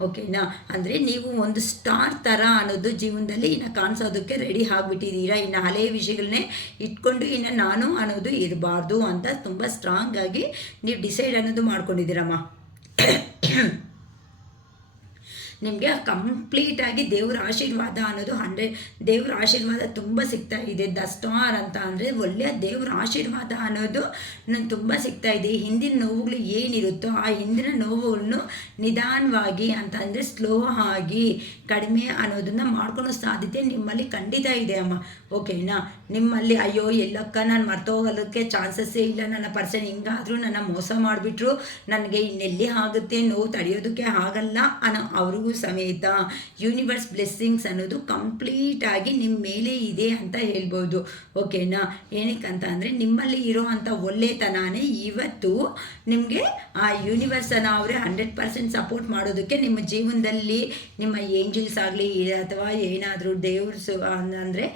ಓಕೆನಾ. ಅಂದರೆ ನೀವು ಒಂದು ಸ್ಟಾರ್ ಥರ ಅನ್ನೋದು ಜೀವನದಲ್ಲಿ ಇನ್ನು ಕಾಣಿಸೋದಕ್ಕೆ ರೆಡಿ ಆಗಿಬಿಟ್ಟಿದ್ದೀರಾ. ಇನ್ನು ಹಳೆಯ ವಿಷಯಗಳನ್ನೇ ಇಟ್ಕೊಂಡು ಇನ್ನು ನಾನು ಅನ್ನೋದು ಇರಬಾರ್ದು ಅಂತ ತುಂಬ ಸ್ಟ್ರಾಂಗ್ ಆಗಿ ನೀವು ಡಿಸೈಡ್ ಅನ್ನೋದು ಮಾಡ್ಕೊಂಡಿದ್ದೀರಮ್ಮ. ನಿಮಗೆ ಕಂಪ್ಲೀಟಾಗಿ ದೇವರ ಆಶೀರ್ವಾದ ಅನ್ನೋದು ದೇವರ ಆಶೀರ್ವಾದ ತುಂಬ ಸಿಗ್ತಾ ಇದೆ. ದ ಸ್ಟಾರ್ ಅಂತ ಅಂದರೆ ಒಳ್ಳೆಯ ದೇವರ ಆಶೀರ್ವಾದ ಅನ್ನೋದು ನನಗೆ ತುಂಬ ಸಿಗ್ತಾ ಇದೆ. ಹಿಂದಿನ ನೋವುಗಳು ಏನಿರುತ್ತೋ ಆ ಹಿಂದಿನ ನೋವುಗಳನ್ನು ನಿಧಾನವಾಗಿ ಅಂತ ಅಂದರೆ ಸ್ಲೋ ಆಗಿ ಕಡಿಮೆ ಅನ್ನೋದನ್ನು ಮಾಡ್ಕೊಳ್ಳೋ ಸಾಧ್ಯತೆ ನಿಮ್ಮಲ್ಲಿ ಖಂಡಿತ ಇದೆ ಅಮ್ಮ, ಓಕೆನಾ. ನಿಮ್ಮಲ್ಲಿ ಅಯ್ಯೋ ಎಲ್ಲಕ್ಕ ನಾನು ಮರ್ತೋಗೋದಕ್ಕೆ ಚಾನ್ಸಸ್ಸೇ ಇಲ್ಲ, ನನ್ನ ಪರ್ಸನ್ ಹಿಂಗಾದರೂ ನನ್ನ ಮೋಸ ಮಾಡಿಬಿಟ್ರು, ನನಗೆ ಇನ್ನೆಲ್ಲಿ ಆಗುತ್ತೆ, ನೋವು ತಡೆಯೋದಕ್ಕೆ ಆಗಲ್ಲ ಅನ್ನೋ ಅವ್ರಿಗೂ ಸಮೇತ ಯೂನಿವರ್ಸ್ ಬ್ಲೆಸ್ಸಿಂಗ್ಸ್ ಅನ್ನೋದು ಕಂಪ್ಲೀಟಾಗಿ ನಿಮ್ಮ ಮೇಲೆ ಇದೆ ಅಂತ ಹೇಳ್ಬೋದು, ಓಕೆನಾ. ಏನಕ್ಕಂತ ಅಂದರೆ ನಿಮ್ಮಲ್ಲಿ ಇರೋ ಅಂಥ ಒಳ್ಳೆತನನೇ ಇವತ್ತು ನಿಮಗೆ ಆ ಯೂನಿವರ್ಸನ್ನು ಅವರೇ 100% ಸಪೋರ್ಟ್ ಮಾಡೋದಕ್ಕೆ ನಿಮ್ಮ ಜೀವನದಲ್ಲಿ ನಿಮ್ಮ ಏಂಜಲ್ಸ್ ಆಗಲಿ ಅಥವಾ ಏನಾದರೂ ದೇವ್ರು ಅಂದರೆ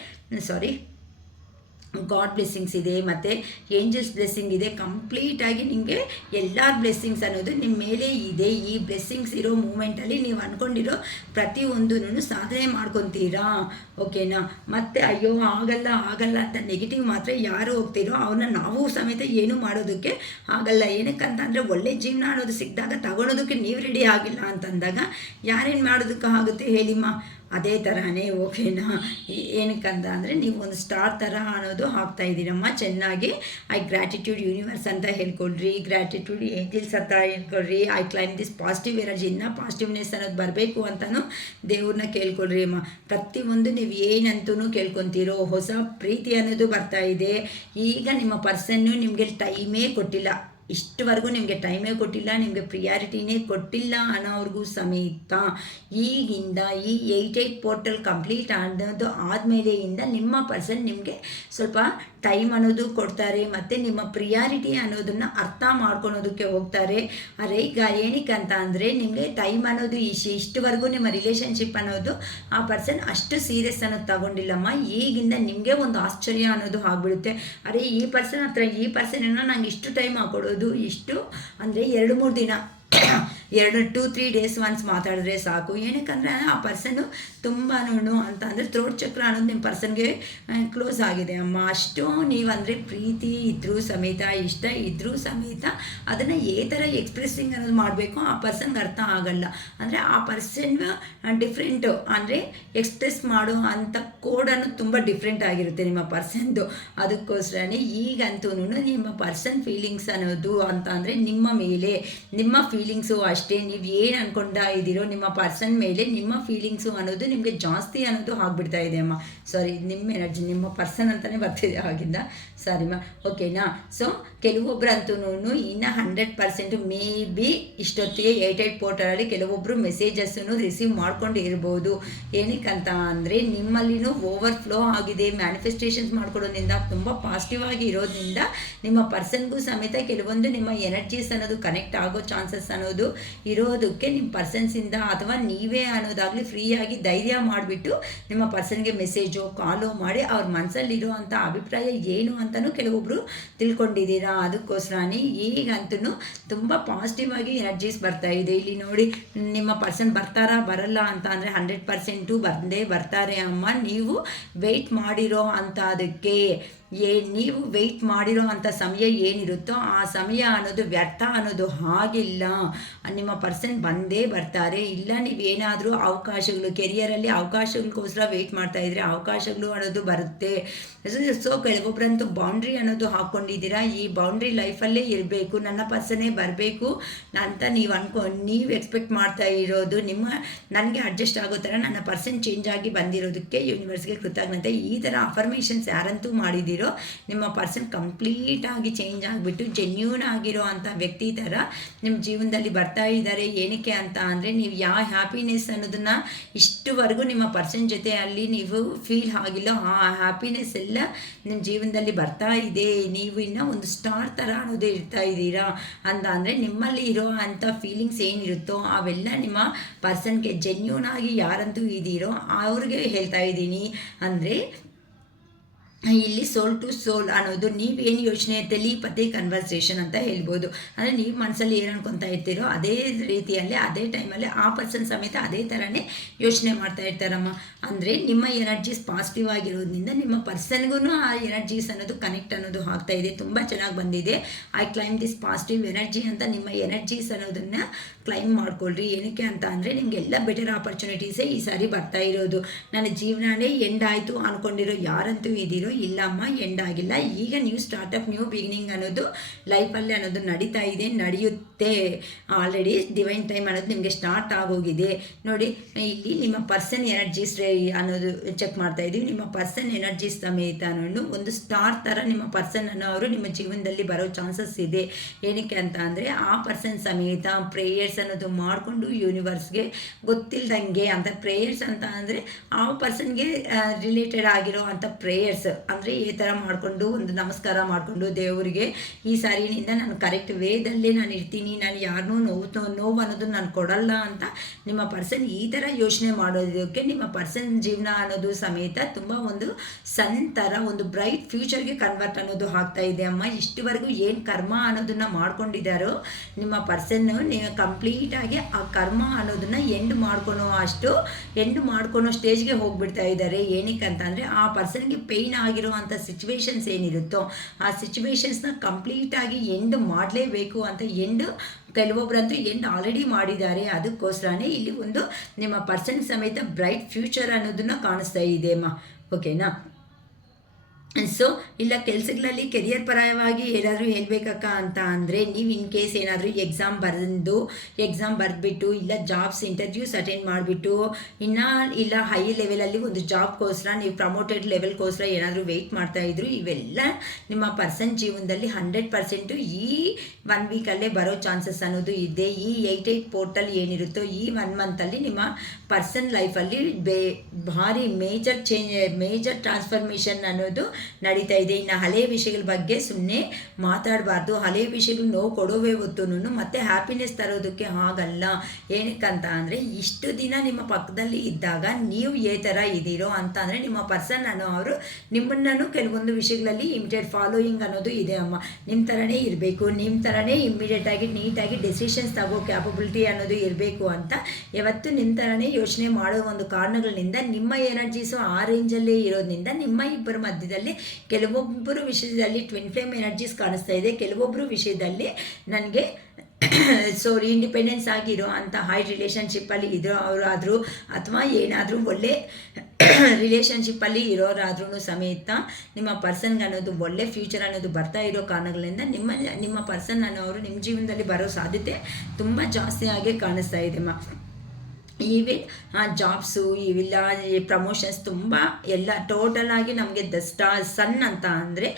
ಗಾಡ್ ಬ್ಲೆಸ್ಸಿಂಗ್ಸ್ ಇದೆ ಮತ್ತು ಏಂಜಲ್ಸ್ ಬ್ಲೆಸ್ಸಿಂಗ್ ಇದೆ. ಕಂಪ್ಲೀಟಾಗಿ ನಿಮಗೆ ಎಲ್ಲರ ಬ್ಲೆಸ್ಸಿಂಗ್ಸ್ ಅನ್ನೋದು ನಿಮ್ಮ ಮೇಲೆ ಇದೆ. ಈ ಬ್ಲೆಸ್ಸಿಂಗ್ಸ್ ಇರೋ ಮೂಮೆಂಟಲ್ಲಿ ನೀವು ಅಂದ್ಕೊಂಡಿರೋ ಪ್ರತಿಯೊಂದೂ ಸಾಧನೆ ಮಾಡ್ಕೊತೀರಾ, ಓಕೆನಾ. ಮತ್ತು ಅಯ್ಯೋ ಆಗಲ್ಲ ಅಂತ ನೆಗೆಟಿವ್ ಮಾತ್ರ ಯಾರು ಹೋಗ್ತಿರೋ ಅವ್ರನ್ನ ನಾವು ಸಮೇತ ಏನೂ ಮಾಡೋದಕ್ಕೆ ಆಗಲ್ಲ. ಏನಕ್ಕಂತ ಅಂದರೆ ಒಳ್ಳೆ ಜೀವನ ಅನ್ನೋದು ಸಿಕ್ಕಿದಾಗ ತಗೊಳೋದಕ್ಕೆ ನೀವು ರೆಡಿ ಆಗಿಲ್ಲ ಅಂತಂದಾಗ ಯಾರೇನು ಮಾಡೋದಕ್ಕೆ ಆಗುತ್ತೆ ಹೇಳಿಮ್ಮ. ಅದೇ ಥರನೇ, ಓಕೆನಾ. ಏನಕ್ಕಂತ ಅಂದರೆ ನೀವು ಒಂದು ಸ್ಟಾರ್ ಥರ ಅನ್ನೋದು ಹಾಕ್ತಾ ಇದ್ದೀರಮ್ಮ ಚೆನ್ನಾಗಿ. ಗ್ರ್ಯಾಟಿಟ್ಯೂಡ್ ಯೂನಿವರ್ಸ್ ಅಂತ ಹೇಳ್ಕೊಳ್ರಿ, ಗ್ರ್ಯಾಟಿಟ್ಯೂಡ್ ಏಂಜಲ್ಸ್ ಅಂತ ಹೇಳ್ಕೊಳ್ರಿ. ಕ್ಲೈಮ್ ದಿಸ್ ಪಾಸಿಟಿವ್ ಎನರ್ಜಿ, ಇನ್ನೂ ಪಾಸಿಟಿವ್ನೆಸ್ ಅನ್ನೋದು ಬರಬೇಕು ಅಂತಲೂ ದೇವ್ರನ್ನ ಕೇಳ್ಕೊಳ್ರಿ ಅಮ್ಮ. ಪ್ರತಿಯೊಂದು ನೀವು ಏನಂತೂ ಕೇಳ್ಕೊತೀರೋ ಹೊಸ ಪ್ರೀತಿ ಅನ್ನೋದು ಬರ್ತಾ ಇದೆ. ಈಗ ನಿಮ್ಮ ಪರ್ಸನ್ನು ನಿಮಗೆ ಟೈಮೇ ಕೊಟ್ಟಿಲ್ಲ, ಇಷ್ಟವರೆಗೂ ನಿಮಗೆ ಟೈಮೇ ಕೊಟ್ಟಿಲ್ಲ, ನಿಮಗೆ ಪ್ರಿಯಾರಿಟಿನೇ ಕೊಟ್ಟಿಲ್ಲ ಅನ್ನೋವ್ರಿಗೂ ಸಮೇತ ಈಗಿಂದ ಈ 88 ಪೋರ್ಟಲ್ ಕಂಪ್ಲೀಟ್ ಅನ್ನೋದು ಆದಮೇಲೆಯಿಂದ ನಿಮ್ಮ ಪರ್ಸನ್ ನಿಮಗೆ ಸ್ವಲ್ಪ ಟೈಮ್ ಅನ್ನೋದು ಕೊಡ್ತಾರೆ ಮತ್ತು ನಿಮ್ಮ ಪ್ರಿಯಾರಿಟಿ ಅನ್ನೋದನ್ನು ಅರ್ಥ ಮಾಡ್ಕೊಳೋದಕ್ಕೆ ಹೋಗ್ತಾರೆ. ಅರೆ ಈಗ ಏನಕ್ಕಂತ ಅಂದರೆ ನಿಮಗೆ ಟೈಮ್ ಅನ್ನೋದು ಇಷ್ಟವರೆಗೂ ನಿಮ್ಮ ರಿಲೇಷನ್ಶಿಪ್ ಅನ್ನೋದು ಆ ಪರ್ಸನ್ ಅಷ್ಟು ಸೀರಿಯಸ್ ಅನ್ನೋದು ತಗೊಂಡಿಲ್ಲಮ್ಮ. ಈಗಿಂದ ನಿಮಗೆ ಒಂದು ಆಶ್ಚರ್ಯ ಅನ್ನೋದು ಆಗಿಬಿಡುತ್ತೆ. ಅರೆ ಈ ಪರ್ಸನ್ ಹತ್ರ ಈ ಪರ್ಸನನ್ನು ನಂಗೆ ಇಷ್ಟು ಟೈಮ್ ಹಾಕೊಡೋದು, ಇಷ್ಟು ಅಂದರೆ 2-3 ದಿನ 2-3 ಡೇಸ್ ಒನ್ಸ್ ಮಾತಾಡಿದ್ರೆ ಸಾಕು. ಏನಕ್ಕಂದರೆ ಆ ಪರ್ಸನ್ನು ತುಂಬಾ ಅಂತ ಅಂದರೆ ಥ್ರೋಟ್ ಚಕ್ರ ಅನ್ನೋದು ನಿಮ್ಮ ಪರ್ಸನ್ಗೆ ಕ್ಲೋಸ್ ಆಗಿದೆ ಅಮ್ಮ. ಅಷ್ಟು ನೀವಂದರೆ ಪ್ರೀತಿ ಇದ್ದರೂ ಸಮೇತ ಇಷ್ಟ ಇದ್ದರೂ ಸಮೇತ ಅದನ್ನು ಥರ ಎಕ್ಸ್ಪ್ರೆಸ್ಸಿಂಗ್ ಅನ್ನೋದು ಮಾಡಬೇಕು ಆ ಪರ್ಸನ್ಗೆ ಅರ್ಥ ಆಗಲ್ಲ. ಅಂದರೆ ಆ ಪರ್ಸನ್ ಡಿಫ್ರೆಂಟು ಅಂದರೆ ಎಕ್ಸ್ಪ್ರೆಸ್ ಮಾಡೋ ಅಂಥ ಕೋಡ್ ಅನ್ನೋದು ತುಂಬ ಡಿಫ್ರೆಂಟ್ ಆಗಿರುತ್ತೆ ನಿಮ್ಮ ಪರ್ಸನ್ದು. ಅದಕ್ಕೋಸ್ಕರನೇ ಈಗಂತೂ ನಿಮ್ಮ ಪರ್ಸನ್ ಫೀಲಿಂಗ್ಸ್ ಅನ್ನೋದು ಅಂತ ಅಂದರೆ ನಿಮ್ಮ ಮೇಲೆ ನಿಮ್ಮ ಫೀಲಿಂಗ್ಸು ಅಷ್ಟೇ. ನೀವು ಏನು ಅಂದ್ಕೊಂಡಾ ಇದ್ದೀರೋ ನಿಮ್ಮ ಪರ್ಸನ್ ಮೇಲೆ ನಿಮ್ಮ ಫೀಲಿಂಗ್ಸು ಅನ್ನೋದು ನಿಮಗೆ ಜಾಸ್ತಿ ಅನ್ನೋದು ಆಗಿಬಿಡ್ತಾ ಇದೆ ಅಮ್ಮ. ಸಾರಿ, ನಿಮ್ಮ ಎನರ್ಜಿ ನಿಮ್ಮ ಪರ್ಸನ್ ಅಂತಲೇ ಬರ್ತಿದೆ ಆಗಿಂದ, ಸಾರಿಮ್ಮ, ಓಕೆನಾ. ಸೊ ಕೆಲವೊಬ್ಬರಂತೂ ಇನ್ನು 100% ಮೇ ಬಿ ಇಷ್ಟೊತ್ತಿಗೆ 88 ಪೋರ್ಟಲಲ್ಲಿ ಕೆಲವೊಬ್ಬರು ಮೆಸೇಜಸ್ಸನ್ನು ರಿಸೀವ್ ಮಾಡ್ಕೊಂಡು ಇರ್ಬೋದು. ಏನಕ್ಕಂತ ಅಂದರೆ ನಿಮ್ಮಲ್ಲಿನೂ ಓವರ್ಫ್ಲೋ ಆಗಿದೆ. ಮ್ಯಾನಿಫೆಸ್ಟೇಷನ್ಸ್ ಮಾಡ್ಕೊಡೋದ್ರಿಂದ ತುಂಬ ಪಾಸಿಟಿವ್ ಆಗಿ ಇರೋದ್ರಿಂದ ನಿಮ್ಮ ಪರ್ಸನ್ಗೂ ಸಮೇತ ಕೆಲವೊಂದು ನಿಮ್ಮ ಎನರ್ಜೀಸ್ ಅನ್ನೋದು ಕನೆಕ್ಟ್ ಆಗೋ ಚಾನ್ಸಸ್ ಅನ್ನೋದು ಇರೋದಕ್ಕೆ ನಿಮ್ಮ ಪರ್ಸನ್ಸಿಂದ ಅಥವಾ ನೀವೇ ಅನ್ನೋದಾಗಲಿ ಫ್ರೀಯಾಗಿ ಧೈರ್ಯ ಮಾಡಿಬಿಟ್ಟು ನಿಮ್ಮ ಪರ್ಸನ್ಗೆ ಮೆಸೇಜೋ ಕಾಲೋ ಮಾಡಿ ಅವ್ರ ಮನಸ್ಸಲ್ಲಿರೋ ಅಂಥ ಅಭಿಪ್ರಾಯ ಏನು ಅಂತಲೂ ಕೆಲವೊಬ್ಬರು ತಿಳ್ಕೊಂಡಿದ್ದೀರಾ. ಅದಕ್ಕೋಸ್ಕರನೇ ಈಗಂತೂ ತುಂಬ ಪಾಸಿಟಿವ್ ಆಗಿ ಎನರ್ಜೀಸ್ ಬರ್ತಾ ಇದೆ. ಇಲ್ಲಿ ನೋಡಿ, ನಿಮ್ಮ ಪರ್ಸನ್ ಬರ್ತಾರಾ ಬರಲ್ಲ ಅಂತ ಅಂದರೆ 100% ಬಂದೇ ಬರ್ತಾರೆ ಅಮ್ಮ. ನೀವು ವೆಯ್ಟ್ ಮಾಡಿರೋ ಅಂಥದಕ್ಕೆ ನೀವು ವೆಯ್ಟ್ ಮಾಡಿರೋ ಅಂಥ ಸಮಯ ಏನಿರುತ್ತೋ ಆ ಸಮಯ ಅನ್ನೋದು ವ್ಯರ್ಥ ಅನ್ನೋದು ಹಾಗಿಲ್ಲ. ನಿಮ್ಮ ಪರ್ಸನ್ ಬಂದೇ ಬರ್ತಾರೆ. ಇಲ್ಲ ನೀವೇನಾದರೂ ಅವಕಾಶಗಳು ಕೆರಿಯರಲ್ಲಿ ಅವಕಾಶಗಳಿಗೋಸ್ಕರ ವೆಯ್ಟ್ ಮಾಡ್ತಾಯಿದ್ರೆ ಅವಕಾಶಗಳು ಅನ್ನೋದು ಬರುತ್ತೆ. ಸೊ ಕೆಲವೊಬ್ಬರಂತೂ ಬೌಂಡ್ರಿ ಅನ್ನೋದು ಹಾಕ್ಕೊಂಡಿದ್ದೀರಾ. ಈ ಬೌಂಡ್ರಿ ಲೈಫಲ್ಲೇ ಇರಬೇಕು, ನನ್ನ ಪರ್ಸನ್ನೇ ಬರಬೇಕು ಅಂತ ನೀವು ಎಕ್ಸ್ಪೆಕ್ಟ್ ಮಾಡ್ತಾ ಇರೋದು ನನಗೆ ಅಡ್ಜಸ್ಟ್ ಆಗೋ ಥರ ನನ್ನ ಪರ್ಸನ್ ಚೇಂಜ್ ಆಗಿ ಬಂದಿರೋದಕ್ಕೆ ಯೂನಿವರ್ಸ್ಗೆ ಕೃತಜ್ಞತೆ. ಈ ಥರ ಅಫರ್ಮೇಷನ್ಸ್ ಯಾರಂತೂ ಮಾಡಿದ್ದೀರೋ ನಿಮ್ಮ ಪರ್ಸನ್ ಕಂಪ್ಲೀಟಾಗಿ ಚೇಂಜ್ ಆಗಿಬಿಟ್ಟು ಜೆನ್ಯೂನ್ ಆಗಿರೋ ಅಂಥ ವ್ಯಕ್ತಿ ಥರ ನಿಮ್ಮ ಜೀವನದಲ್ಲಿ ಬರ್ತಾ ಇದ್ದಾರೆ. ಏನಕ್ಕೆ ಅಂತ ಅಂದರೆ ನೀವು ಯಾವ ಹ್ಯಾಪಿನೆಸ್ ಅನ್ನೋದನ್ನು ಇಷ್ಟುವರೆಗೂ ನಿಮ್ಮ ಪರ್ಸನ್ ಜೊತೆ ಅಲ್ಲಿ ನೀವು ಫೀಲ್ ಆಗಿಲ್ಲ, ಆ ಹ್ಯಾಪಿನೆಸ್ ಎಲ್ಲ ನಿಮ್ಮ ಜೀವನದಲ್ಲಿ ಬರ್ತಾ ಇದೆ. ನೀವು ಇನ್ನೂ ಒಂದು ಸ್ಟಾರ್ ಥರ ಅನ್ನೋದು ಇರ್ತಾ ಇದ್ದೀರಾ ಅಂತ ಅಂದರೆ ನಿಮ್ಮಲ್ಲಿ ಇರೋ ಅಂಥ ಫೀಲಿಂಗ್ಸ್ ಏನಿರುತ್ತೋ ಅವೆಲ್ಲ ನಿಮ್ಮ ಪರ್ಸನ್ಗೆ ಜೆನ್ಯೂನ್ ಆಗಿ ಯಾರಂತೂ ಇದ್ದೀರೋ ಅವ್ರಿಗೆ ಹೇಳ್ತಾ ಇದ್ದೀನಿ. ಅಂದರೆ ಇಲ್ಲಿ ಸೋಲ್ ಟು ಸೋಲ್ ಅನ್ನೋದು ನೀವೇನು ಯೋಚನೆ ಟೆಲಿಪತಿ ಕನ್ವರ್ಸೇಷನ್ ಅಂತ ಹೇಳ್ಬೋದು. ಅಂದರೆ ನೀವು ಮನಸ್ಸಲ್ಲಿ ಏನು ಅನ್ಕೊತಾ ಇರ್ತೀರೋ ಅದೇ ರೀತಿಯಲ್ಲಿ ಅದೇ ಟೈಮಲ್ಲಿ ಆ ಪರ್ಸನ್ ಸಮೇತ ಅದೇ ಥರನೇ ಯೋಚನೆ ಮಾಡ್ತಾ ಇರ್ತಾರಮ್ಮ. ಅಂದರೆ ನಿಮ್ಮ ಎನರ್ಜೀಸ್ ಪಾಸಿಟಿವ್ ಆಗಿರೋದ್ರಿಂದ ನಿಮ್ಮ ಪರ್ಸನ್ಗೂ ಆ ಎನರ್ಜೀಸ್ ಅನ್ನೋದು ಕನೆಕ್ಟ್ ಅನ್ನೋದು ಆಗ್ತಾ ಇದೆ. ತುಂಬ ಚೆನ್ನಾಗಿ ಬಂದಿದೆ. I claim this positive energy ಅಂತ ನಿಮ್ಮ ಎನರ್ಜೀಸ್ ಅನ್ನೋದನ್ನು ಕ್ಲೈಮ್ ಮಾಡ್ಕೊಳ್ರಿ. ಏನಕ್ಕೆ ಅಂತ ಅಂದರೆ ನಿಮಗೆಲ್ಲ ಬೆಟರ್ ಆಪರ್ಚುನಿಟೀಸೇ ಈ ಸಾರಿ ಬರ್ತಾ ಇರೋದು. ನನ್ನ ಜೀವನನೇ ಎಂಡ್ ಆಯಿತು ಅಂದ್ಕೊಂಡಿರೋ ಯಾರಂತೂ ಇದ್ದೀರೋ ಇಲ್ಲಮ್ಮ, ಎಂಡ್ ಆಗಿಲ್ಲ. ಈಗ ನ್ಯೂ ಸ್ಟಾರ್ಟಪ್ ನ್ಯೂ ಬಿಗಿನಿಂಗ್ ಅನ್ನೋದು ಲೈಫಲ್ಲಿ ಅನ್ನೋದು ನಡೀತಾ ಇದೆ, ನಡೆಯುತ್ತೆ. ಆಲ್ರೆಡಿ ಡಿವೈನ್ ಟೈಮ್ ಅನ್ನೋದು ನಿಮಗೆ ಸ್ಟಾರ್ಟ್ ಆಗೋಗಿದೆ. ನೋಡಿ, ಇಲ್ಲಿ ನಿಮ್ಮ ಪರ್ಸನ್ ಎನರ್ಜೀಸ್ ಅನ್ನೋದು ಚೆಕ್ ಮಾಡ್ತಾ ಇದ್ದೀವಿ. ನಿಮ್ಮ ಪರ್ಸನ್ ಎನರ್ಜೀಸ್ ಸಮೇತ ಅನ್ನೋದು ಒಂದು ಸ್ಟಾರ್ ಥರ ನಿಮ್ಮ ಪರ್ಸನ್ ಅನ್ನೋ ಅವರು ನಿಮ್ಮ ಜೀವನದಲ್ಲಿ ಬರೋ ಚಾನ್ಸಸ್ ಇದೆ. ಏನಕ್ಕೆ ಅಂತ ಅಂದರೆ ಆ ಪರ್ಸನ್ ಸಮೇತ ಪ್ರೇಯರ್ಸ್ ಅನ್ನೋದು ಮಾಡಿಕೊಂಡು ಯೂನಿವರ್ಸ್ಗೆ ಗೊತ್ತಿಲ್ಲದಂಗೆ ಅಂತ ಪ್ರೇಯರ್ಸ್ ಅಂತ ಅಂದರೆ ಆ ಪರ್ಸನ್ಗೆ ರಿಲೇಟೆಡ್ ಆಗಿರೋ ಅಂಥ ಪ್ರೇಯರ್ಸ್ ಅಂದರೆ ಈ ಥರ ಮಾಡಿಕೊಂಡು ಒಂದು ನಮಸ್ಕಾರ ಮಾಡಿಕೊಂಡು ದೇವರಿಗೆ ಈ ಸಾರಿನಿಂದ ನಾನು ಕರೆಕ್ಟ್ ವೇದಲ್ಲೇ ನಾನು ಇರ್ತೀನಿ, ನಾನು ಯಾರನ್ನೂ ನೋವು ಅನ್ನೋದು ನಾನು ಕೊಡಲ್ಲ ಅಂತ ನಿಮ್ಮ ಪರ್ಸನ್ ಈ ಥರ ಯೋಚನೆ ಮಾಡೋದಕ್ಕೆ ನಿಮ್ಮ ಪರ್ಸನ್ ಜೀವನ ಅನ್ನೋದು ಸಮೇತ ತುಂಬ ಒಂದು ಸಣ್ಣ ಥರ ಒಂದು ಬ್ರೈಟ್ ಫ್ಯೂಚರ್ಗೆ ಕನ್ವರ್ಟ್ ಅನ್ನೋದು ಆಗ್ತಾ ಇದೆ ಅಮ್ಮ. ಇಷ್ಟುವರೆಗೂ ಏನು ಕರ್ಮ ಅನ್ನೋದನ್ನು ಮಾಡ್ಕೊಂಡಿದ್ದಾರೋ ನಿಮ್ಮ ಪರ್ಸನ್ನು ನೀವು ಕಂಪ್ಲೀಟಾಗಿ ಆ ಕರ್ಮ ಅನ್ನೋದನ್ನು ಎಂಡ್ ಮಾಡ್ಕೊಳೋ ಸ್ಟೇಜ್ಗೆ ಹೋಗ್ಬಿಡ್ತಾ ಇದ್ದಾರೆ. ಏನಕ್ಕೆ ಅಂತ ಅಂದರೆ ಆ ಪರ್ಸನ್ಗೆ ಪೇಯ್ನ್ ಆಗಿರೋ ಅಂಥ ಸಿಚುವೇಶನ್ಸ್ ಏನಿರುತ್ತೋ ಆ ಸಿಚುವೇಶನ್ಸ್ನ ಕಂಪ್ಲೀಟಾಗಿ ಎಂಡ್ ಮಾಡಲೇಬೇಕು ಅಂತ ಕೆಲವೊಬ್ಬರಂತೂ ಎಂಡ್ ಆಲ್ರೆಡಿ ಮಾಡಿದ್ದಾರೆ. ಅದಕ್ಕೋಸ್ಕರನೇ ಇಲ್ಲಿ ಒಂದು ನಿಮ್ಮ ಪರ್ಸನ್ ಸಮೇತ ಬ್ರೈಟ್ ಫ್ಯೂಚರ್ ಅನ್ನೋದನ್ನು ಕಾಣಿಸ್ತಾ ಇದೆ ಅಮ್ಮ. ಓಕೆನಾ? ಸೊ ಇಲ್ಲ ಕೆಲಸಗಳಲ್ಲಿ ಕೆರಿಯರ್ ಪರವಾಗಿ ಏನಾದರೂ ಹೇಳಬೇಕಕ್ಕ ಅಂತ ಅಂದರೆ ನೀವು ಇನ್ ಕೇಸ್ ಏನಾದರೂ ಎಕ್ಸಾಮ್ ಬರೆದ್ಬಿಟ್ಟು ಇಲ್ಲ ಜಾಬ್ಸ್ ಇಂಟರ್ವ್ಯೂಸ್ ಅಟೆಂಡ್ ಮಾಡಿಬಿಟ್ಟು ಇಲ್ಲ ಹೈ ಲೆವೆಲಲ್ಲಿ ಒಂದು ಜಾಬ್ಗೋಸ್ಕರ ನೀವು ಪ್ರಮೋಟೆಡ್ ಲೆವೆಲ್ಗೋಸ್ಕರ ಏನಾದರೂ ವೆಯ್ಟ್ ಮಾಡ್ತಾಯಿದ್ರು, ಇವೆಲ್ಲ ನಿಮ್ಮ ಪರ್ಸನ್ ಜೀವನದಲ್ಲಿ 100% ಈ 1 ವೀಕಲ್ಲೇ ಬರೋ ಚಾನ್ಸಸ್ ಅನ್ನೋದು ಇದೆ. ಈ 88 ಪೋರ್ಟಲ್ ಏನಿರುತ್ತೋ ಈ 1 ಮಂತಲ್ಲಿ ನಿಮ್ಮ ಪರ್ಸನ್ ಲೈಫಲ್ಲಿ ಭಾರಿ ಮೇಜರ್ ಟ್ರಾನ್ಸ್ಫರ್ಮೇಷನ್ ಅನ್ನೋದು ನಡೀತಾ ಇದೆ. ಇನ್ನು ಹಳೆಯ ವಿಷಯಗಳ ಬಗ್ಗೆ ಸುಮ್ಮನೆ ಮಾತಾಡಬಾರ್ದು. ಹಳೆಯ ವಿಷಯಗಳು ನೋವು ಕೊಡೋವೇ ಹೊತ್ತು ಮತ್ತೆ ಹ್ಯಾಪಿನೆಸ್ ತರೋದಕ್ಕೆ ಆಗಲ್ಲ. ಏನಕ್ಕಂತ ಅಂದರೆ ಇಷ್ಟು ದಿನ ನಿಮ್ಮ ಪಕ್ಕದಲ್ಲಿ ಇದ್ದಾಗ ನೀವು ಏ ಥರ ಇದ್ದೀರೋ ಅಂತ ಅಂದರೆ ನಿಮ್ಮ ಪರ್ಸನ್ ಅನ್ನೋ ಅವರು ನಿಮ್ಮನ್ನು ಕೆಲವೊಂದು ವಿಷಯಗಳಲ್ಲಿ ಇಮಿಡಿಯೇಟ್ ಫಾಲೋಯಿಂಗ್ ಅನ್ನೋದು ಇದೆ ಅಮ್ಮ. ನಿಮ್ಮ ಥರನೇ ಇರಬೇಕು, ನಿಮ್ಮ ಥರನೇ ಇಮ್ಮಿಡಿಯೇಟಾಗಿ ನೀಟಾಗಿ ಡೆಸಿಷನ್ಸ್ ತಗೋ ಕ್ಯಾಪಬಿಲಿಟಿ ಅನ್ನೋದು ಇರಬೇಕು ಅಂತ ಯಾವತ್ತು ನಿಮ್ಮ ಥರನೇ ಯೋಚನೆ ಮಾಡೋ ಒಂದು ಕಾರಣಗಳಿಂದ ನಿಮ್ಮ ಎನರ್ಜೀಸು ಆ ರೇಂಜಲ್ಲೇ ಇರೋದ್ರಿಂದ ನಿಮ್ಮ ಇಬ್ಬರ ಮಧ್ಯದಲ್ಲಿ ಕೆಲವೊಬ್ಬರು ವಿಷಯದಲ್ಲಿ ಟ್ವಿನ್ ಫ್ಲೇಮ್ ಎನರ್ಜೀಸ್ ಕಾಣಿಸ್ತಾ ಇದೆ. ಕೆಲವೊಬ್ಬರು ವಿಷಯದಲ್ಲಿ ನನಗೆ ಇಂಡಿಪೆಂಡೆನ್ಸ್ ಆಗಿರೋ ಅಂಥ ಹೈ ರಿಲೇಷನ್ಶಿಪ್ಪಲ್ಲಿ ಅವರಾದರೂ ಅಥವಾ ಏನಾದರೂ ಒಳ್ಳೆ ರಿಲೇಷನ್ಶಿಪ್ಪಲ್ಲಿ ಇರೋರಾದ್ರೂ ಸಮೇತ ನಿಮ್ಮ ಪರ್ಸನ್ಗೆ ಅನ್ನೋದು ಒಳ್ಳೆ ಫ್ಯೂಚರ್ ಅನ್ನೋದು ಬರ್ತಾ ಇರೋ ಕಾರಣಗಳಿಂದ ನಿಮ್ಮ ಪರ್ಸನ್ ಅನ್ನೋರು ನಿಮ್ಮ ಜೀವನದಲ್ಲಿ ಬರೋ ಸಾಧ್ಯತೆ ತುಂಬ ಜಾಸ್ತಿಯಾಗಿ ಕಾಣಿಸ್ತಾ ಇದೆ ಅಮ್ಮ. ಈವನ್ ಜಾಬ್ಸು ಇವೆಲ್ಲ ಪ್ರಮೋಷನ್ಸ್ ತುಂಬ ಎಲ್ಲ ಟೋಟಲಾಗಿ ನಮಗೆ ಸನ್ ಅಂತ ಅಂದರೆ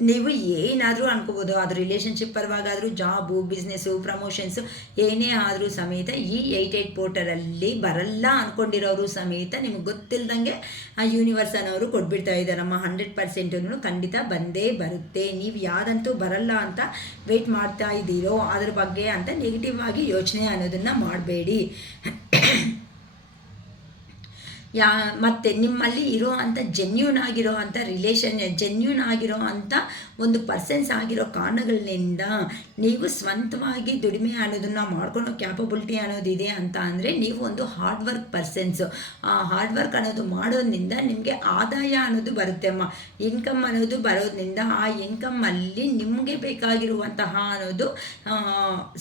ನೀವು ಏನಾದರೂ ಅನ್ಕೋಬೋದು, ಅದು ರಿಲೇಷನ್ಶಿಪ್ ಪರವಾಗಾದರೂ, ಜಾಬು, ಬಿಸ್ನೆಸ್ಸು, ಪ್ರಮೋಷನ್ಸು ಏನೇ ಆದರೂ ಸಮೇತ ಈ 88 ಪೋರ್ಟರಲ್ಲಿ ಬರಲ್ಲ ಅಂದ್ಕೊಂಡಿರೋರು ಸಮೇತ ನಿಮಗೆ ಗೊತ್ತಿಲ್ಲದಂಗೆ ಆ ಯೂನಿವರ್ಸ್ ಅನ್ನೋರು ಕೊಟ್ಬಿಡ್ತಾ ಇದ್ದಾರಮ್ಮ. 100% ಖಂಡಿತ ಬಂದೇ ಬರುತ್ತೆ. ನೀವು ಯಾವುದಂತೂ ಬರಲ್ಲ ಅಂತ ವೆಯ್ಟ್ ಮಾಡ್ತಾ ಇದ್ದೀರೋ ಅದ್ರ ಬಗ್ಗೆ ಅಂತ ನೆಗೆಟಿವ್ ಆಗಿ ಯೋಚನೆ ಅನ್ನೋದನ್ನು ಮಾಡಬೇಡಿ. ಮತ್ತು ನಿಮ್ಮಲ್ಲಿ ಇರೋ ಅಂಥ ಜೆನ್ಯೂನ್ ಆಗಿರೋ ಅಂಥ ಜೆನ್ಯೂನ್ ಆಗಿರೋ ಅಂಥ ಒಂದು ಪರ್ಸನ್ಸ್ ಆಗಿರೋ ಕಾರಣಗಳಿಂದ ನೀವು ಸ್ವಂತವಾಗಿ ದುಡಿಮೆ ಅನ್ನೋದನ್ನು ಮಾಡ್ಕೊಳ್ಳೋ ಕ್ಯಾಪಬಿಲಿಟಿ ಅನ್ನೋದಿದೆ ಅಂತ ಅಂದರೆ ನೀವು ಒಂದು ಹಾರ್ಡ್ ವರ್ಕ್ ಪರ್ಸನ್ಸು. ಆ ಹಾರ್ಡ್ ವರ್ಕ್ ಅನ್ನೋದು ಮಾಡೋದ್ರಿಂದ ನಿಮಗೆ ಆದಾಯ ಅನ್ನೋದು ಬರುತ್ತೆ ಅಮ್ಮ. ಇನ್ಕಮ್ ಅನ್ನೋದು ಬರೋದ್ರಿಂದ ಆ ಇನ್ಕಮ್ಮಲ್ಲಿ ನಿಮಗೆ ಬೇಕಾಗಿರುವಂತಹ ಅನ್ನೋದು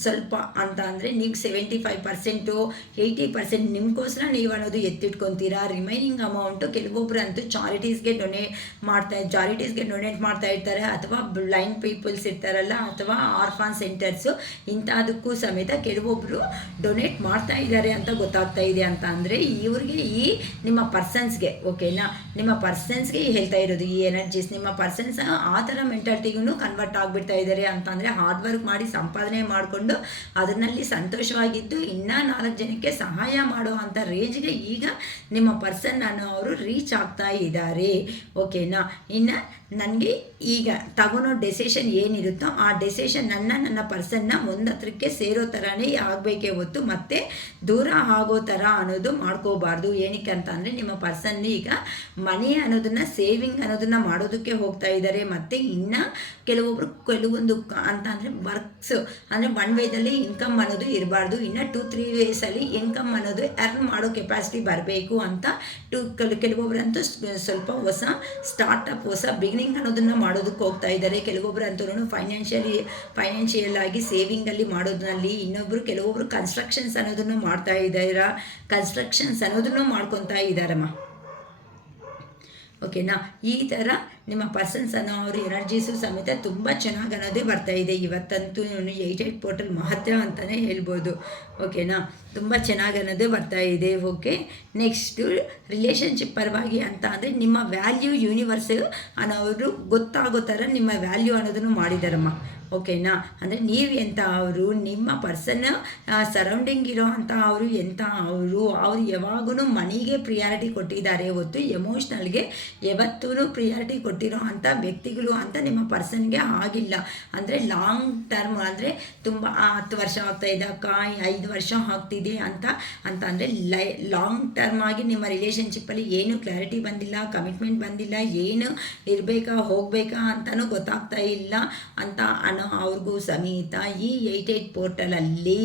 ಸ್ವಲ್ಪ ಅಂತ ಅಂದರೆ ನೀವು 75%, 80% ನಿಮಗೋಸ್ಕರ ನೀವು ಅನ್ನೋದು ಎತ್ತಿಟ್ಕೊತೀರಾ. ರಿಮೈನಿಂಗ್ ಅಮೌಂಟು ಕೆಲವೊಬ್ಬರಂತೂ ಚಾರಿಟೀಸ್ಗೆ ಡೊನೇಟ್ ಮಾಡ್ತಾ ಇರ್ತಾರೆ, ಅಥವಾ ಬ್ಲೈಂಡ್ ಪೀಪಲ್ಸ್ ಇರ್ತಾರಲ್ಲ, ಅಥವಾ ಆರ್ಫಾನ್ ಸೆಂಟರ್ಸು, ಇಂಥದಕ್ಕೂ ಸಮೇತ ಕೆಲವೊಬ್ಬರು ಡೊನೇಟ್ ಮಾಡ್ತಾ ಇದ್ದಾರೆ ಅಂತ ಗೊತ್ತಾಗ್ತಾ ಇದೆ. ಅಂತ ಅಂದರೆ ಇವ್ರಿಗೆ ಈ ನಿಮ್ಮ ಪರ್ಸನ್ಸ್ಗೆ, ಓಕೆನಾ, ನಿಮ್ಮ ಪರ್ಸನ್ಸ್ಗೆ ಹೇಳ್ತಾ ಇರೋದು ಈ ಎನರ್ಜೀಸ್. ನಿಮ್ಮ ಪರ್ಸನ್ಸ್ ಆ ಥರ ಮೆಂಟಾಲಿಟಿಗೂ ಕನ್ವರ್ಟ್ ಆಗಿಬಿಡ್ತಾ ಇದ್ದಾರೆ ಅಂತ ಅಂದರೆ ಹಾರ್ಡ್ ವರ್ಕ್ ಮಾಡಿ ಸಂಪಾದನೆ ಮಾಡಿಕೊಂಡು ಅದರಲ್ಲಿ ಸಂತೋಷವಾಗಿದ್ದು ಇನ್ನೂ 4 ಜನಕ್ಕೆ ಸಹಾಯ ಮಾಡೋ ಅಂಥ ರೇಂಜ್ಗೆ ಈಗ ನಿಮ್ಮ ಪರ್ಸನ್ ಅನ್ನೋರು ರೀಚ್ ಆಗ್ತಾ ಇದ್ದಾರೆ, ಓಕೆನಾ. ಇನ್ನು ನನಗೆ ಈಗ ತಗೊಳೋ ಡೆಸಿಷನ್ ಏನಿರುತ್ತೋ ಆ ಡೆಸಿಷನ್ ನನ್ನ ಪರ್ಸನ್ನ ಮುಂದತ್ರಕ್ಕೆ ಸೇರೋ ಥರನೇ ಆಗಬೇಕೇ ಹೊತ್ತು ಮತ್ತೆ ದೂರ ಆಗೋ ಥರ ಅನ್ನೋದು ಮಾಡ್ಕೋಬಾರ್ದು. ಏನಕ್ಕೆ ಅಂತ ಅಂದರೆ ನಿಮ್ಮ ಪರ್ಸನ್ ಈಗ ಮನಿ ಅನ್ನೋದನ್ನು ಸೇವಿಂಗ್ ಅನ್ನೋದನ್ನು ಮಾಡೋದಕ್ಕೆ ಹೋಗ್ತಾ ಇದ್ದಾರೆ. ಮತ್ತು ಇನ್ನು ಕೆಲವೊಂದು ಅಂತ ಅಂದರೆ ವರ್ಕ್ಸ್ ಅಂದರೆ 1 ವೇದಲ್ಲಿ ಇನ್ಕಮ್ ಅನ್ನೋದು ಇರಬಾರ್ದು, ಇನ್ನು 2-3 ವೇಸಲ್ಲಿ ಇನ್ಕಮ್ ಅನ್ನೋದು ಅರ್ನ್ ಮಾಡೋ ಕೆಪಾಸಿಟಿ ಬರಬೇಕು ಅಂತ ಕೆಲವೊಬ್ಬರಂತೂ ಸ್ವಲ್ಪ ಹೊಸ ಸ್ಟಾರ್ಟಪ್, ಹೊಸ ಬಿಗಿನಿಂಗ್ ಅನ್ನೋದನ್ನು ಮಾಡೋದಕ್ಕೆ ಹೋಗ್ತಾ ಇದ್ದಾರೆ. ಕೆಲವೊಬ್ಬರು ಅಂತೂ ಫೈನಾನ್ಷಿಯಲ್ ಆಗಿ ಸೇವಿಂಗಲ್ಲಿ ಮಾಡೋದ್ರಲ್ಲಿ, ಕೆಲವೊಬ್ಬರು ಕನ್ಸ್ಟ್ರಕ್ಷನ್ಸ್ ಅನ್ನೋದನ್ನು ಮಾಡ್ತಾ ಇದ್ದಾರೆ, ಕನ್ಸ್ಟ್ರಕ್ಷನ್ಸ್ ಅನ್ನೋದನ್ನು ಮಾಡ್ಕೊತಾ ಇದ್ದಾರಮ್ಮ, ಓಕೆನಾ. ಈ ಥರ ನಿಮ್ಮ ಪರ್ಸನ್ಸ್ ಅನ್ನೋ ಅವ್ರ ಎನರ್ಜೀಸು ಸಮೇತ ತುಂಬ ಚೆನ್ನಾಗಿ ಅನ್ನೋದೇ ಬರ್ತಾ ಇದೆ. ಇವತ್ತಂತೂ 88 ಪೋರ್ಟಲ್ ಮಹತ್ವ ಅಂತಲೇ ಹೇಳ್ಬೋದು, ಓಕೆನಾ. ತುಂಬ ಚೆನ್ನಾಗಿ ಅನ್ನೋದೇ ಬರ್ತಾ ಇದೆ, ಓಕೆ. ನೆಕ್ಸ್ಟು ರಿಲೇಷನ್ಶಿಪ್ ಪರವಾಗಿ ಅಂತ ಅಂದರೆ ನಿಮ್ಮ ವ್ಯಾಲ್ಯೂ ಯೂನಿವರ್ಸ್ ಅನ್ನೋರು ಗೊತ್ತಾಗೋ ಥರ ನಿಮ್ಮ ವ್ಯಾಲ್ಯೂ ಅನ್ನೋದನ್ನು ಮಾಡಿದಾರಮ್ಮ, ಓಕೆನಾ. ಅಂದರೆ ನೀವು ಎಂಥ ಅವರು, ನಿಮ್ಮ ಪರ್ಸನ್ ಸರೌಂಡಿಂಗ್ ಇರೋ ಅಂಥ ಅವರು ಎಂಥ ಅವರು ಯಾವಾಗೂ ಮನಿಗೆ ಪ್ರಿಯಾರಿಟಿ ಕೊಟ್ಟಿದ್ದಾರೆ ಹೊತ್ತು ಎಮೋಷ್ನಲ್ಗೆ ಯಾವತ್ತೂ ಪ್ರಿಯಾರಿಟಿ ಕೊಟ್ಟಿರೋ ಅಂಥ ವ್ಯಕ್ತಿಗಳು ಅಂತ ನಿಮ್ಮ ಪರ್ಸನ್ಗೆ ಆಗಿಲ್ಲ. ಅಂದರೆ ಲಾಂಗ್ ಟರ್ಮ್ ಅಂದರೆ ತುಂಬ 10 ವರ್ಷ ಆಗ್ತಾಯಿದೆ ಅಕ್ಕ, 5 ವರ್ಷ ಆಗ್ತಿದೆ ಅಂತ ಅಂದರೆ ಲಾಂಗ್ ಟರ್ಮ್ ಆಗಿ ನಿಮ್ಮ ರಿಲೇಷನ್ಶಿಪ್ಪಲ್ಲಿ ಏನು ಕ್ಲಾರಿಟಿ ಬಂದಿಲ್ಲ, ಕಮಿಟ್ಮೆಂಟ್ ಬಂದಿಲ್ಲ, ಏನು ಇರಬೇಕಾ ಹೋಗಬೇಕಾ ಅಂತಲೂ ಗೊತ್ತಾಗ್ತಾ ಇಲ್ಲ ಅಂತ ಅವ್ರಿಗೂ ಸಮೇತ ಈ 88 ಪೋರ್ಟಲಲ್ಲಿ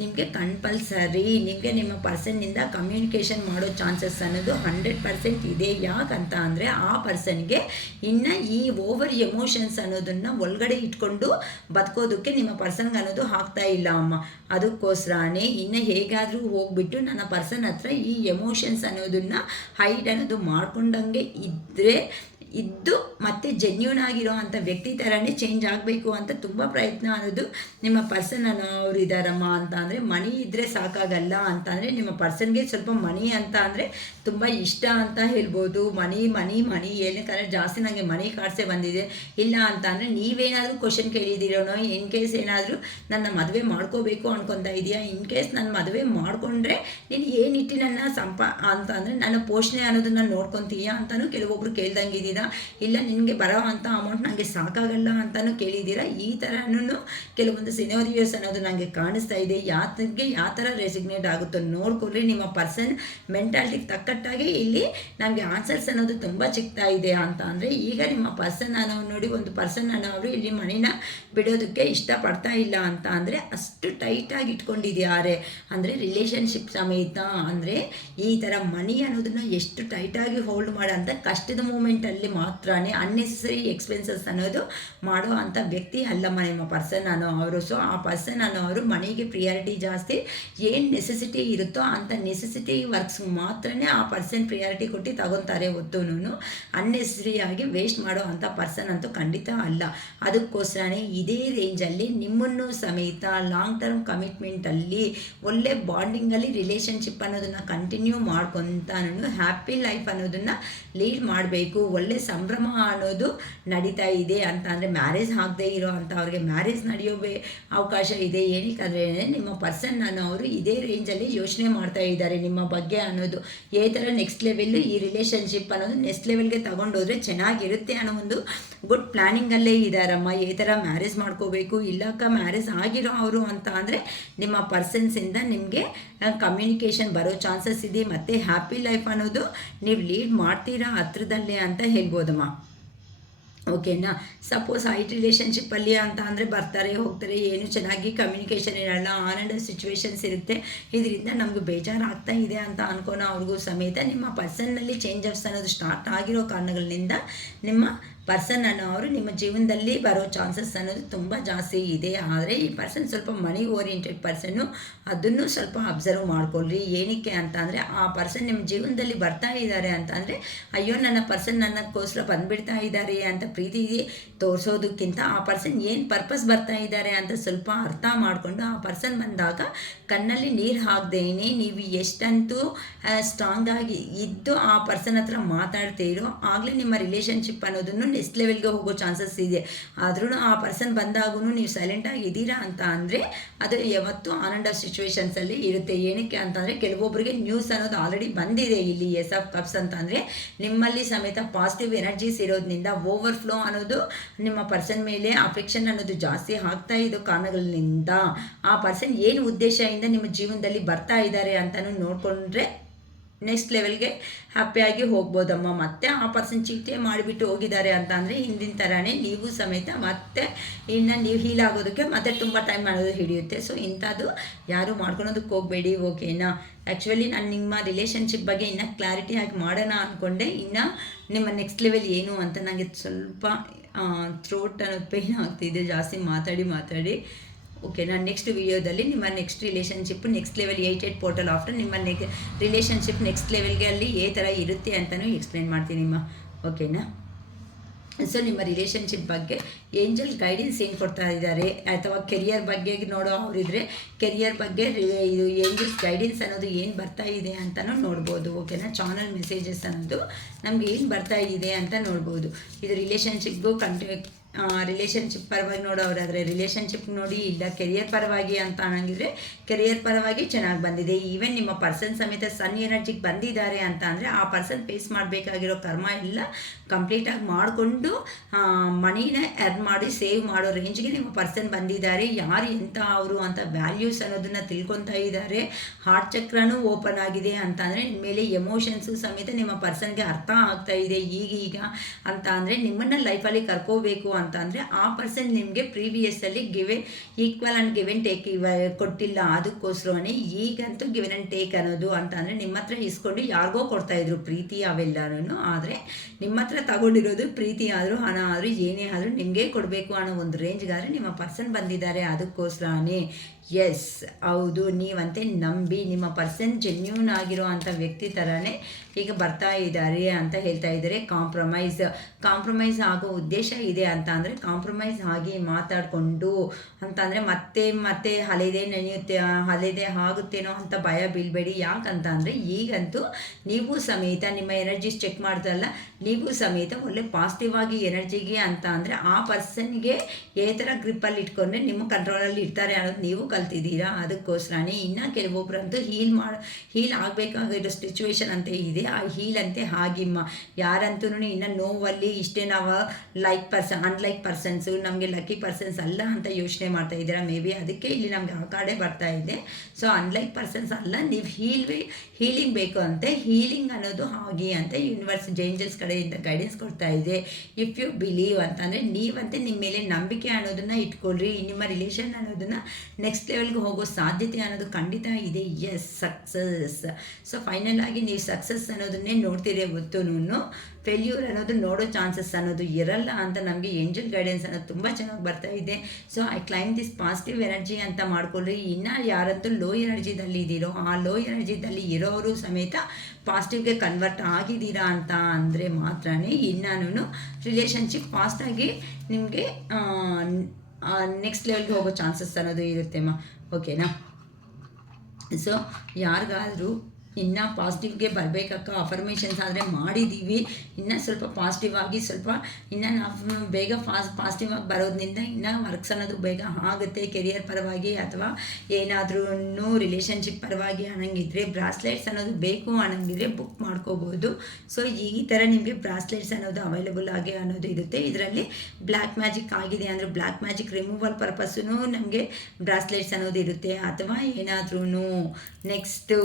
ನಿಮಗೆ ಕಂಪಲ್ಸರಿ ನಿಮಗೆ ನಿಮ್ಮ ಪರ್ಸನ್ನಿಂದ ಕಮ್ಯುನಿಕೇಷನ್ ಮಾಡೋ ಚಾನ್ಸಸ್ ಅನ್ನೋದು 100% ಇದೆ. ಯಾಕಂತ ಅಂದರೆ ಆ ಪರ್ಸನ್ಗೆ ಇನ್ನು ಈ ಓವರ್ ಎಮೋಷನ್ಸ್ ಅನ್ನೋದನ್ನು ಒಳಗಡೆ ಇಟ್ಕೊಂಡು ಬದುಕೋದಕ್ಕೆ ನಿಮ್ಮ ಪರ್ಸನ್ಗೆ ಅನ್ನೋದು ಆಗ್ತಾ ಇಲ್ಲ ಅಮ್ಮ. ಅದಕ್ಕೋಸ್ಕರನೇ ಇನ್ನು ಹೇಗಾದರೂ ಹೋಗ್ಬಿಟ್ಟು ನನ್ನ ಪರ್ಸನ್ ಹತ್ರ ಈ ಎಮೋಷನ್ಸ್ ಅನ್ನೋದನ್ನು ಹೈಡ್ ಅನ್ನೋದು ಮಾಡ್ಕೊಂಡಂಗೆ ಇದ್ದು ಮತ್ತು ಜೆನ್ಯೂನ್ ಆಗಿರೋ ಅಂಥ ವ್ಯಕ್ತಿ ಥರನೇ ಚೇಂಜ್ ಆಗಬೇಕು ಅಂತ ತುಂಬ ಪ್ರಯತ್ನ ಅನ್ನೋದು ನಿಮ್ಮ ಪರ್ಸನ್ ಅನ್ನೋರು ಇದ್ದಾರಮ್ಮ. ಅಂತ ಅಂದರೆ ಮನಿ ಇದ್ದರೆ ಸಾಕಾಗಲ್ಲ ಅಂತ ಅಂದರೆ ನಿಮ್ಮ ಪರ್ಸನ್ಗೆ ಸ್ವಲ್ಪ ಮನಿ ಅಂತ ಅಂದರೆ ತುಂಬ ಇಷ್ಟ ಅಂತ ಹೇಳ್ಬೋದು. ಮನಿ ಏನಕ್ಕಂದರೆ ಜಾಸ್ತಿ ನನಗೆ ಮನಿ ಕಾರ್ಡ್ಸೇ ಬಂದಿದೆ. ಇಲ್ಲ ಅಂತ ಅಂದರೆ ನೀವೇನಾದರೂ ಕ್ವಶನ್ ಕೇಳಿದ್ದೀರೋನೋ, ಇನ್ ಕೇಸ್ ಏನಾದರೂ ನನ್ನ ಮದುವೆ ಮಾಡ್ಕೋಬೇಕು ಅನ್ಕೊತಾ ಇದೆಯಾ, ಇನ್ ಕೇಸ್ ನನ್ನ ಮದುವೆ ಮಾಡಿಕೊಂಡ್ರೆ ನೀನು ಏನಿಟ್ಟು ನನ್ನ ಅಂತ ಅಂದರೆ ನನ್ನ ಪೋಷಣೆ ಅನ್ನೋದನ್ನು ನೋಡ್ಕೊತೀಯಾ ಅಂತಲೂ ಕೆಲವೊಬ್ರು ಕೇಳ್ದಂಗಿದ್ದೀರಾ. ಇಲ್ಲ ನಿನಗೆ ಬರೋ ಅಂಥ ಅಮೌಂಟ್ ನನಗೆ ಸಾಕಾಗಲ್ಲ ಅಂತಲೂ ಕೇಳಿದ್ದೀರಾ. ಈ ಥರನೂ ಕೆಲವೊಂದು ಸಿನಾರಿಯೋಸ್ ಅನ್ನೋದು ನನಗೆ ಕಾಣಿಸ್ತಾ ಇದೆ. ಯಾವ ಥರ ರೆಸಿಗ್ನೇಟ್ ಆಗುತ್ತೋ ನೋಡ್ಕೊಳ್ಳಿ. ನಿಮ್ಮ ಪರ್ಸನ್ ಮೆಂಟಾಲಿಟಿಗೆ ತಕ್ಕಟ್ಟಾಗಿ ಇಲ್ಲಿ ನನಗೆ ಆನ್ಸರ್ಸ್ ಅನ್ನೋದು ತುಂಬ ಸಿಗ್ತಾ ಇದೆ. ಅಂತ ಅಂದರೆ ಈಗ ನಿಮ್ಮ ಪರ್ಸನ್ ಅನ್ನೋ ನೋಡಿ, ಒಂದು ಪರ್ಸನ್ ಅನ್ನೋರು ಇಲ್ಲಿ ಮನಿನ ಬಿಡೋದಕ್ಕೆ ಇಷ್ಟಪಡ್ತಾ ಇಲ್ಲ ಅಂತ ಅಂದರೆ ಅಷ್ಟು ಟೈಟಾಗಿ ಇಟ್ಕೊಂಡಿದ್ದಾರೆ. ಅಂದರೆ ರಿಲೇಷನ್ಶಿಪ್ ಸಮೇತ ಅಂದರೆ ಈ ಥರ ಮನಿ ಅನ್ನೋದನ್ನು ಎಷ್ಟು ಟೈಟಾಗಿ ಹೋಲ್ಡ್ ಮಾಡೋ ಅಂತ ಕಷ್ಟದ ಮೂಮೆಂಟಲ್ಲಿ ಮಾತ್ರನೇ ಅನ್ನೆಸರಿ ಎಕ್ಸ್ಪೆನ್ಸಸ್ ಅನ್ನೋದು ಮಾಡೋ ಅಂಥ ವ್ಯಕ್ತಿ ಅಲ್ಲಮ್ಮ ನಿಮ್ಮ ಪರ್ಸನ್ ಅನ್ನೋ ಅವರು. ಸೊ ಆ ಪರ್ಸನ್ ಅನ್ನೋರು ಮನಿಗೆ ಪ್ರಿಯಾರಿಟಿ ಜಾಸ್ತಿ, ಏನು ನೆಸೆಸಿಟಿ ಇರುತ್ತೋ ಅಂಥ ನೆಸೆಸಿಟಿ ವರ್ಕ್ಸ್ ಮಾತ್ರನೇ ಆ ಪರ್ಸನ್ ಪ್ರಿಯಾರಿಟಿ ಕೊಟ್ಟು ತಗೊತಾರೆ ಹೊತ್ತುನು ಅನ್ನೆಸರಿಯಾಗಿ ವೇಸ್ಟ್ ಮಾಡೋ ಅಂಥ ಪರ್ಸನ್ ಅಂತೂ ಖಂಡಿತ ಅಲ್ಲ. ಅದಕ್ಕೋಸ್ಕರನೇ ಇದೇ ರೇಂಜಲ್ಲಿ ನಿಮ್ಮನ್ನು ಸಮೇತ ಲಾಂಗ್ ಟರ್ಮ್ ಕಮಿಟ್ಮೆಂಟಲ್ಲಿ ಒಳ್ಳೆ ಬಾಂಡಿಂಗಲ್ಲಿ ರಿಲೇಷನ್ಶಿಪ್ ಅನ್ನೋದನ್ನು ಕಂಟಿನ್ಯೂ ಮಾಡ್ಕೊತಾನು ಹ್ಯಾಪಿ ಲೈಫ್ ಅನ್ನೋದನ್ನು ಲೀಡ್ ಮಾಡಬೇಕು, ಒಳ್ಳೆ ಸಂಭ್ರಮ ಅನ್ನೋದು ನಡೀತಾ ಇದೆ ಅಂತ ಅಂದರೆ ಮ್ಯಾರೇಜ್ ಆಗದೆ ಇರೋ ಅಂಥವ್ರಿಗೆ ಮ್ಯಾರೇಜ್ ನಡೆಯೋ ಅವಕಾಶ ಇದೆ. ಏನಕ್ಕಂದರೆ ನಿಮ್ಮ ಪರ್ಸನ್ ಅವರು ಇದೇ ರೇಂಜಲ್ಲಿ ಯೋಚನೆ ಮಾಡ್ತಾ ಇದ್ದಾರೆ ನಿಮ್ಮ ಬಗ್ಗೆ ಅನ್ನೋದು. ಈ ಥರ ನೆಕ್ಸ್ಟ್ ಲೆವೆಲ್ಲು ಈ ರಿಲೇಷನ್ಶಿಪ್ ಅನ್ನೋದು ನೆಕ್ಸ್ಟ್ ಲೆವೆಲ್ಗೆ ತಗೊಂಡೋದ್ರೆ ಚೆನ್ನಾಗಿರುತ್ತೆ ಅನ್ನೋ ಒಂದು ಗುಡ್ ಪ್ಲ್ಯಾನಿಂಗಲ್ಲೇ ಇದ್ದಾರಮ್ಮ. ಈ ಥರ ಮ್ಯಾರೇಜ್ ಮಾಡ್ಕೋಬೇಕು ಇಲ್ಲಕ್ಕ ಮ್ಯಾರೇಜ್ ಆಗಿರೋ ಅವರು ಅಂತ ಅಂದರೆ ನಿಮ್ಮ ಪರ್ಸನ್ಸಿಂದ ನಿಮಗೆ ಕಮ್ಯುನಿಕೇಷನ್ ಬರೋ ಚಾನ್ಸಸ್ ಇದೆ. ಮತ್ತು ಹ್ಯಾಪಿ ಲೈಫ್ ಅನ್ನೋದು ನೀವು ಲೀಡ್ ಮಾಡ್ತೀರಾ ಹತ್ರದಲ್ಲೇ ಅಂತ ಹೇಳ್ಬೋದಮ್ಮ. ಓಕೆನಾ. ಸಪೋಸ್ ಹೈಟ್ ರಿಲೇಷನ್ಶಿಪ್ಪಲ್ಲಿ ಅಂತ ಅಂದರೆ ಬರ್ತಾರೆ ಹೋಗ್ತಾರೆ, ಏನು ಚೆನ್ನಾಗಿ ಕಮ್ಯುನಿಕೇಷನ್ ಇರಲ್ಲ, ಆನ್ ಆ್ಯಂಡ್ ಸಿಚುವೇಶನ್ಸ್ ಇರುತ್ತೆ. ಇದರಿಂದ ನಮಗೆ ಬೇಜಾರಾಗ್ತಾ ಇದೆ ಅಂತ ಅನ್ಕೊಳೋ ಅವ್ರಿಗೂ ಸಮೇತ ನಿಮ್ಮ ಪರ್ಸನ್ನಲ್ಲಿ ಚೇಂಜಸ್ ಅನ್ನೋದು ಸ್ಟಾರ್ಟ್ ಆಗಿರೋ ಕಾರಣಗಳಿಂದ ನಿಮ್ಮ ಪರ್ಸನ್ ಅನ್ನೋರು ನಿಮ್ಮ ಜೀವನದಲ್ಲಿ ಬರೋ ಚಾನ್ಸಸ್ ಅನ್ನೋದು ತುಂಬ ಜಾಸ್ತಿ ಇದೆ. ಆದರೆ ಈ ಪರ್ಸನ್ ಸ್ವಲ್ಪ ಮನಿ ಓರಿಯೆಂಟೆಡ್ ಪರ್ಸನ್ನು, ಅದನ್ನು ಸ್ವಲ್ಪ ಅಬ್ಸರ್ವ್ ಮಾಡ್ಕೊಳ್ರಿ. ಏನಕ್ಕೆ ಅಂತ ಅಂದರೆ ಆ ಪರ್ಸನ್ ನಿಮ್ಮ ಜೀವನದಲ್ಲಿ ಬರ್ತಾ ಇದ್ದಾರೆ ಅಂತ ಅಂದರೆ ಅಯ್ಯೋ ನನ್ನ ಪರ್ಸನ್ ನನ್ನಕ್ಕೋಸ್ಕರ ಬಂದುಬಿಡ್ತಾ ಇದ್ದಾರೆ ಅಂತ ಪ್ರೀತಿ ತೋರಿಸೋದಕ್ಕಿಂತ ಆ ಪರ್ಸನ್ ಏನು ಪರ್ಪಸ್ ಬರ್ತಾ ಇದ್ದಾರೆ ಅಂತ ಸ್ವಲ್ಪ ಅರ್ಥ ಮಾಡಿಕೊಂಡು ಆ ಪರ್ಸನ್ ಬಂದಾಗ ಕಣ್ಣಲ್ಲಿ ನೀರು ಹಾಕ್ದೇನೆ ನೀವು ಎಷ್ಟಂತೂ ಸ್ಟ್ರಾಂಗಾಗಿ ಇದ್ದು ಆ ಪರ್ಸನ್ ಹತ್ರ ಮಾತಾಡ್ತೀರೋ ಆಗಲೇ ನಿಮ್ಮ ರಿಲೇಷನ್ಶಿಪ್ ಅನ್ನೋದನ್ನು ನೆಕ್ಸ್ಟ್ ಲೆವೆಲ್ಗೆ ಹೋಗೋ ಚಾನ್ಸಸ್ ಇದೆ. ಆದ್ರೂ ಆ ಪರ್ಸನ್ ಬಂದಾಗೂ ನೀವು ಸೈಲೆಂಟಾಗಿ ಇದ್ದೀರಾ ಅಂತ ಅಂದರೆ ಅದು ಯಾವತ್ತೂ ಆನ್ ಆ್ಯಂಡ್ ಆಫ್ ಸಿಚುವೇಶನ್ಸಲ್ಲಿ ಇರುತ್ತೆ. ಏನಕ್ಕೆ ಅಂತಂದರೆ ಕೆಲವೊಬ್ಬರಿಗೆ ನ್ಯೂಸ್ ಅನ್ನೋದು ಆಲ್ರೆಡಿ ಬಂದಿದೆ. ಇಲ್ಲಿ ಎಸ್ ಆಫ್ ಕಪ್ಸ್ ಅಂತ ಅಂದರೆ ನಿಮ್ಮಲ್ಲಿ ಸಮೇತ ಪಾಸಿಟಿವ್ ಎನರ್ಜೀಸ್ ಇರೋದ್ರಿಂದ ಓವರ್ಫ್ಲೋ ಅನ್ನೋದು ನಿಮ್ಮ ಪರ್ಸನ್ ಮೇಲೆ ಅಫೆಕ್ಷನ್ ಅನ್ನೋದು ಜಾಸ್ತಿ ಆಗ್ತಾ ಇರೋ ಕಾರಣಗಳಿಂದ ಆ ಪರ್ಸನ್ ಏನು ಉದ್ದೇಶದಿಂದ ನಿಮ್ಮ ಜೀವನದಲ್ಲಿ ಬರ್ತಾ ಇದ್ದಾರೆ ಅಂತಲೂ ನೋಡಿಕೊಂಡ್ರೆ ನೆಕ್ಸ್ಟ್ ಲೆವೆಲ್ಗೆ ಹ್ಯಾಪಿಯಾಗಿ ಹೋಗ್ಬೋದಮ್ಮ. ಮತ್ತೆ ಆ ಪರ್ಸನ್ ಚೀಟೇ ಮಾಡಿಬಿಟ್ಟು ಹೋಗಿದ್ದಾರೆ ಅಂತ ಅಂದರೆ ಹಿಂದಿನ ಥರನೇ ನೀವು ಸಮೇತ ಮತ್ತೆ ಇನ್ನು ನೀವು ಹೀಲ್ ಆಗೋದಕ್ಕೆ ಮತ್ತೆ ತುಂಬ ಟೈಮ್ ಮಾಡೋದು ಹಿಡಿಯುತ್ತೆ. ಸೊ ಇಂಥದ್ದು ಯಾರು ಮಾಡ್ಕೊಳೋದಕ್ಕೆ ಹೋಗಬೇಡಿ. ಓಕೆನಾ. ಆ್ಯಕ್ಚುಲಿ ನಾನು ನಿಮ್ಮ ರಿಲೇಷನ್ಶಿಪ್ ಬಗ್ಗೆ ಇನ್ನೂ ಕ್ಲಾರಿಟಿಯಾಗಿ ಮಾಡೋಣ ಅಂದ್ಕೊಂಡೆ. ಇನ್ನು ನಿಮ್ಮ ನೆಕ್ಸ್ಟ್ ಲೆವೆಲ್ ಏನು ಅಂತ ನನಗೆ ಸ್ವಲ್ಪ ಥ್ರೋಟ್ ಅನ್ನೋದು ಪೇಯ್ನ್ ಆಗ್ತಿದೆ ಜಾಸ್ತಿ ಮಾತಾಡಿ. ಓಕೆ, ನಾನು ನೆಕ್ಸ್ಟ್ ವಿಡಿಯೋದಲ್ಲಿ ನಿಮ್ಮ next relationship next level 88 portal after ನಿಮ್ಮ ರಿಲೇಷನ್ಶಿಪ್ ನೆಕ್ಸ್ಟ್ ಲೆವೆಲ್ಗೆ ಅಲ್ಲಿ ಏ ಥರ ಇರುತ್ತೆ ಅಂತಲೂ ಎಕ್ಸ್ಪ್ಲೇನ್ ಮಾಡ್ತೀನಿ ನಿಮ್ಮ. ಓಕೆನಾ. ಸೊ ನಿಮ್ಮ ರಿಲೇಷನ್ಶಿಪ್ ಬಗ್ಗೆ ಏಂಜಲ್ ಗೈಡೆನ್ಸ್ ಏನು ಕೊಡ್ತಾ ಇದ್ದಾರೆ ಅಥವಾ ಕೆರಿಯರ್ ಬಗ್ಗೆ ನೋಡೋ ಅವರಿದ್ರೆ ಕೆರಿಯರ್ ಬಗ್ಗೆ ಇದು ಏಂಜಲ್ಸ್ ಗೈಡೆನ್ಸ್ ಅನ್ನೋದು ಏನು ಬರ್ತಾ ಇದೆ ಅಂತಲೂ ನೋಡ್ಬೋದು. ಓಕೆನಾ. ಚಾನಲ್ ಮೆಸೇಜಸ್ ಅನ್ನೋದು ನಮ್ಗೆ ಏನು ಬರ್ತಾ ಇದೆ ಅಂತ ನೋಡ್ಬೋದು. ಇದು ರಿಲೇಷನ್ಶಿಪ್ಗೂ ರಿಲೇಷನ್ಶಿಪ್ ಪರವಾಗಿ ನೋಡೋರಾದರೆ ರಿಲೇಷನ್ಶಿಪ್ ನೋಡಿ, ಇಲ್ಲ ಕೆರಿಯರ್ ಪರವಾಗಿ ಅಂತ ಅನ್ನಂಗಿದ್ರೆ ಕೆರಿಯರ್ ಪರವಾಗಿ ಚೆನ್ನಾಗಿ ಬಂದಿದೆ. ಈವನ್ ನಿಮ್ಮ ಪರ್ಸನ್ ಸಮೇತ ಸನ್ ಎನರ್ಜಿಗೆ ಬಂದಿದ್ದಾರೆ ಅಂತ ಅಂದರೆ ಆ ಪರ್ಸನ್ ಫೇಸ್ ಮಾಡಬೇಕಾಗಿರೋ ಕರ್ಮ ಎಲ್ಲ ಕಂಪ್ಲೀಟಾಗಿ ಮಾಡಿಕೊಂಡು ಮನಿನ ಎರ್ನ್ ಮಾಡಿ ಸೇವ್ ಮಾಡೋ ರೇಂಜ್ಗೆ ನಿಮ್ಮ ಪರ್ಸನ್ ಬಂದಿದ್ದಾರೆ. ಯಾರು ಎಂಥ ಅವರು ಅಂತ ವ್ಯಾಲ್ಯೂಸ್ ಅನ್ನೋದನ್ನು ತಿಳ್ಕೊತಾ ಇದ್ದಾರೆ. ಹಾರ್ಟ್ ಚಕ್ರನೂ ಓಪನ್ ಆಗಿದೆ ಅಂತ ಅಂದರೆ ನಿಮ್ಮ ಮೇಲೆ ಎಮೋಷನ್ಸು ಸಮೇತ ನಿಮ್ಮ ಪರ್ಸನ್ಗೆ ಅರ್ಥ ಆಗ್ತಾ ಇದೆ ಈಗೀಗ ಅಂತ ಅಂದರೆ ನಿಮ್ಮನ್ನು ಲೈಫಲ್ಲಿ ಕರ್ಕೋಬೇಕು ಅಂತ ಅಂದರೆ ಆ ಪರ್ಸನ್ ನಿಮಗೆ ಪ್ರೀವಿಯಸ್ಸಲ್ಲಿ equal and give and take ಕೊಟ್ಟಿಲ್ಲ. ಅದಕ್ಕೋಸ್ಕರನೇ ಈಗಂತೂ ಗಿವ್ ಆ್ಯಂಡ್ ಟೇಕ್ ಅನ್ನೋದು ಅಂತ ಅಂದರೆ ನಿಮ್ಮ ಹತ್ರ ಇಸ್ಕೊಂಡು ಯಾರಿಗೋ ಕೊಡ್ತಾಯಿದ್ರು ಪ್ರೀತಿ ಅವೆಲ್ಲನೂ. ಆದರೆ ನಿಮ್ಮ ಹತ್ರ ತಗೊಂಡಿರೋದು ಪ್ರೀತಿ ಆದರೂ ಹಣ ಆದರೂ ಏನೇ ಆದರೂ ನಿಮಗೆ ಕೊಡಬೇಕು ಅನ್ನೋ ಒಂದು ರೇಂಜ್ಗಾದರೆ ನಿಮ್ಮ ಪರ್ಸನ್ ಬಂದಿದ್ದಾರೆ. ಅದಕ್ಕೋಸ್ಕರನೇ ಎಸ್ ಹೌದು, ನೀವಂತೆ ನಂಬಿ ನಿಮ್ಮ ಪರ್ಸನ್ ಜೆನ್ಯೂನ್ ಆಗಿರೋ ಅಂಥ ವ್ಯಕ್ತಿ ಥರನೇ ಈಗ ಬರ್ತಾ ಇದ್ದಾರೆ ಅಂತ ಹೇಳ್ತಾ ಇದ್ದಾರೆ. ಕಾಂಪ್ರಮೈಸ್ ಆಗೋ ಉದ್ದೇಶ ಇದೆ ಅಂತ ಅಂದರೆ ಕಾಂಪ್ರಮೈಸ್ ಆಗಿ ಮಾತಾಡಿಕೊಂಡು ಅಂತ ಅಂದರೆ ಮತ್ತೆ ಹಳೆದೇ ನೆನೆಯುತ್ತೆ ಹಳೆದೇ ಆಗುತ್ತೇನೋ ಅಂತ ಭಯ ಬೀಳಬೇಡಿ. ಯಾಕಂತ ಅಂದರೆ ಈಗಂತೂ ನೀವು ಸಮೇತ ನಿಮ್ಮ ಎನರ್ಜೀಸ್ ಚೆಕ್ ಮಾಡ್ದಲ್ಲ, ನೀವು ಸಮೇತ ಒಳ್ಳೆ ಪಾಸಿಟಿವ್ ಆಗಿ ಎನರ್ಜಿಗೆ ಅಂತ ಅಂದರೆ ಆ ಪರ್ಸನ್ಗೆ ಯಾವ ಥರ ಗ್ರಿಪ್ಪಲ್ಲಿ ಇಟ್ಕೊಂಡ್ರೆ ನಿಮ್ಮ ಕಂಟ್ರೋಲಲ್ಲಿ ಇರ್ತಾರೆ ಅನ್ನೋದು ನೀವು ಕಲ್ತಿದ್ದೀರಾ. ಅದಕ್ಕೋಸ್ಕರನೇ ಇನ್ನು ಕೆಲವೊಬ್ಬರಂತೂ ಹೀಲ್ ಆಗಬೇಕಾಗಿರೋ ಸಿಚುವೇಶನ್ ಅಂತ ಇದೆ. ಆ ಹೀಲ್ ಅಂತೆ ಹಾಗಿಮ್ಮ ಯಾರಂತೂ ಇನ್ನು ನೋವಲ್ಲಿ ಇಷ್ಟೇ ನಾವು ಅನ್ಲೈಕ್ ಪರ್ಸನ್ಸು ನಮಗೆ ಲಕ್ಕಿ ಪರ್ಸನ್ಸ್ ಅಲ್ಲ ಅಂತ ಯೋಚನೆ ಮಾಡ್ತಾ ಇದ್ದೀರಾ. ಮೇ ಬಿ ಅದಕ್ಕೆ ಇಲ್ಲಿ ನಮಗೆ ಆ ಕಾರ್ಡೇ ಬರ್ತಾ ಇದೆ. ಸೊ ಅನ್ಲೈಕ್ ಪರ್ಸನ್ಸ್ ಅಲ್ಲ, ನೀವು ಹೀಲಿಂಗ್ ಬೇಕು ಅಂತೆ. ಹೀಲಿಂಗ್ ಅನ್ನೋದು ಹಾಗೆ ಅಂತ ಯೂನಿವರ್ಸ್ ಏಂಜಲ್ಸ್ ಕಡೆಯಿಂದ ಗೈಡೆನ್ಸ್ ಕೊಡ್ತಾ ಇದೆ. ಇಫ್ ಯು ಬಿಲೀವ್ ಅಂತಂದರೆ ನೀವಂತೆ ನಿಮ್ಮ ಮೇಲೆ ನಂಬಿಕೆ ಅನ್ನೋದನ್ನು ಇಟ್ಕೊಳ್ರಿ. ನಿಮ್ಮ ರಿಲೇಷನ್ ಅನ್ನೋದನ್ನು ನೆಕ್ಸ್ಟ್ ಲೆವೆಲ್ಗೆ ಹೋಗೋ ಸಾಧ್ಯತೆ ಅನ್ನೋದು ಖಂಡಿತ ಇದೆ. S, success. ಸೊ ಫೈನಲ್ ಆಗಿ ನೀವು ಸಕ್ಸಸ್ ಅನ್ನೋದನ್ನೇ ನೋಡ್ತೀರಿ ಹೊತ್ತುನು ಫೇಲ್ಯೂರ್ ಅನ್ನೋದು ನೋಡೋ ಚಾನ್ಸಸ್ ಅನ್ನೋದು ಇರಲ್ಲ ಅಂತ ನಮಗೆ ಏಂಜಲ್ ಗೈಡೆನ್ಸ್ ಅನ್ನೋದು ತುಂಬ ಚೆನ್ನಾಗಿ ಬರ್ತಾ ಇದೆ. So I claim this positive energy ಅಂತ ಮಾಡ್ಕೊಳ್ರಿ. ಇನ್ನು ಯಾರಂತೂ ಲೋ ಎನರ್ಜಿದಲ್ಲಿ ಇದ್ದೀರೋ ಆ ಲೋ ಎನರ್ಜಿದಲ್ಲಿ ಇರೋರು ಸಮೇತ ಪಾಸಿಟಿವ್ಗೆ ಕನ್ವರ್ಟ್ ಆಗಿದ್ದೀರಾ ಅಂತ ಅಂದರೆ ಮಾತ್ರನೇ ಇನ್ನೂ ರಿಲೇಷನ್ಶಿಪ್ ಫಾಸ್ಟಾಗಿ ನಿಮಗೆ ನೆಕ್ಸ್ಟ್ ಲೆವೆಲ್ಗೆ ಹೋಗೋ ಚಾನ್ಸಸ್ ಅನ್ನೋದು ಇರುತ್ತೆಮ್ಮ. ಓಕೆನಾ. ಸೊ ಯಾರಿಗಾದರೂ ಇನ್ನು ಪಾಸಿಟಿವ್ಗೆ ಬರಬೇಕಕ್ಕ, ಅಫರ್ಮೇಷನ್ಸ್ ಆದರೆ ಮಾಡಿದ್ದೀವಿ. ಇನ್ನು ಸ್ವಲ್ಪ ಪಾಸಿಟಿವ್ ಆಗಿ ಸ್ವಲ್ಪ ಇನ್ನು ನಾವು ಬೇಗ ಪಾಸಿಟಿವ್ ಆಗಿ ಬರೋದ್ರಿಂದ ಇನ್ನು ವರ್ಕ್ಸ್ ಅನ್ನೋದು ಬೇಗ ಆಗುತ್ತೆ. ಕೆರಿಯರ್ ಪರವಾಗಿ ಅಥವಾ ಏನಾದ್ರೂ ರಿಲೇಷನ್ಶಿಪ್ ಪರವಾಗಿ ಅನ್ನಂಗಿದ್ರೆ ಬ್ರಾಸ್ಲೆಟ್ಸ್ ಅನ್ನೋದು ಬೇಕು ಅನ್ನಂಗಿದ್ರೆ ಬುಕ್ ಮಾಡ್ಕೋಬೋದು. ಸೊ ಈ ಥರ ನಿಮಗೆ ಬ್ರಾಸ್ಲೆಟ್ಸ್ ಅನ್ನೋದು ಅವೈಲೇಬಲ್ ಆಗಿ ಅನ್ನೋದು ಇರುತ್ತೆ. ಇದರಲ್ಲಿ ಬ್ಲ್ಯಾಕ್ ಮ್ಯಾಜಿಕ್ ಆಗಿದೆ ಅಂದರೆ ಬ್ಲ್ಯಾಕ್ ಮ್ಯಾಜಿಕ್ ರಿಮೂವಲ್ ಪರ್ಪಸ್ಸೂ ನಮಗೆ ಬ್ರಾಸ್ಲೆಟ್ಸ್ ಅನ್ನೋದು ಇರುತ್ತೆ. ಅಥವಾ ಏನಾದ್ರೂ ನೆಕ್ಸ್ಟು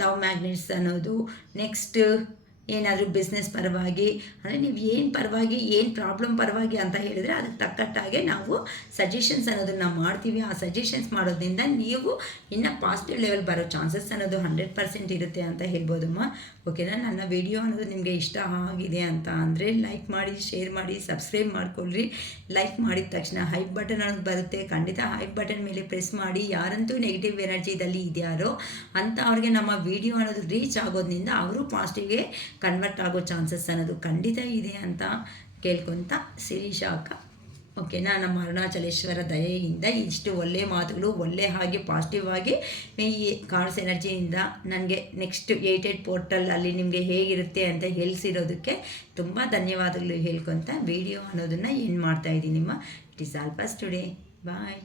ಲವ್ ಮ್ಯಾಗ್ನೆಟ್ಸ್ ಅನ್ನೋದು, ನೆಕ್ಸ್ಟ್ ಏನಾದರೂ ಬಿಸ್ನೆಸ್ ಪರವಾಗಿ ಅಂದರೆ ನೀವು ಏನು ಪರವಾಗಿ ಏನು ಪ್ರಾಬ್ಲಮ್ ಪರವಾಗಿ ಅಂತ ಹೇಳಿದರೆ ಅದಕ್ಕೆ ತಕ್ಕಟ್ಟಾಗೆ ನಾವು ಸಜೆಷನ್ಸ್ ಅನ್ನೋದನ್ನು ಮಾಡ್ತೀವಿ. ಆ ಸಜೆಷನ್ಸ್ ಮಾಡೋದ್ರಿಂದ ನೀವು ಇನ್ನು ಪಾಸಿಟಿವ್ ಲೆವೆಲ್ ಬರೋ ಚಾನ್ಸಸ್ ಅನ್ನೋದು 100% ಇರುತ್ತೆ ಅಂತ ಹೇಳ್ಬೋದಮ್ಮ. ಓಕೆನಾ? ನನ್ನ ವಿಡಿಯೋ ಅನ್ನೋದು ನಿಮಗೆ ಇಷ್ಟ ಆಗಿದೆ ಅಂತ ಅಂದರೆ ಲೈಕ್ ಮಾಡಿ, ಶೇರ್ ಮಾಡಿ, ಸಬ್ಸ್ಕ್ರೈಬ್ ಮಾಡ್ಕೊಳ್ರಿ. ಲೈಕ್ ಮಾಡಿದ ತಕ್ಷಣ ಹೈಪ್ ಬಟನ್ ಅನ್ನೋದು ಬರುತ್ತೆ. ಖಂಡಿತ ಹೈಪ್ ಬಟನ್ ಮೇಲೆ ಪ್ರೆಸ್ ಮಾಡಿ. ಯಾರಂತೂ ನೆಗೆಟಿವ್ ಎನರ್ಜಿದಲ್ಲಿ ಇದೆಯಾರೋ ಅಂತ ಅವ್ರಿಗೆ ನಮ್ಮ ವಿಡಿಯೋ ಅನ್ನೋದು ರೀಚ್ ಆಗೋದ್ರಿಂದ ಅವರು ಪಾಸಿಟಿವ್ಗೆ ಕನ್ವರ್ಟ್ ಆಗೋ ಚಾನ್ಸಸ್ ಅನ್ನೋದು ಖಂಡಿತ ಇದೆ ಅಂತ ಕೇಳ್ಕೊತ ಶಿರೀಷಾ ಅಕ್ಕ. ಓಕೆನಾ? ನಮ್ಮ ಅರುಣಾಚಲೇಶ್ವರ ದಯೆಯಿಂದ ಇಷ್ಟು ಒಳ್ಳೆಯ ಮಾತುಗಳು ಒಳ್ಳೆ ಹಾಗೆ ಪಾಸಿಟಿವ್ ಆಗಿ ಈ ಕಾರ್ಡ್ಸ್ ಎನರ್ಜಿಯಿಂದ ನನಗೆ ನೆಕ್ಸ್ಟ್ 88 ಪೋರ್ಟಲ್ ಅಲ್ಲಿ ನಿಮಗೆ ಹೇಗಿರುತ್ತೆ ಅಂತ ಹೇಳಿಸಿರೋದಕ್ಕೆ ತುಂಬ ಧನ್ಯವಾದಗಳು ಹೇಳ್ಕೊತ ವಿಡಿಯೋ ಅನ್ನೋದನ್ನು ಏನು ಮಾಡ್ತಾಯಿದ್ದೀನಿ ನಿಮ್ಮ. It is all for today. Bye.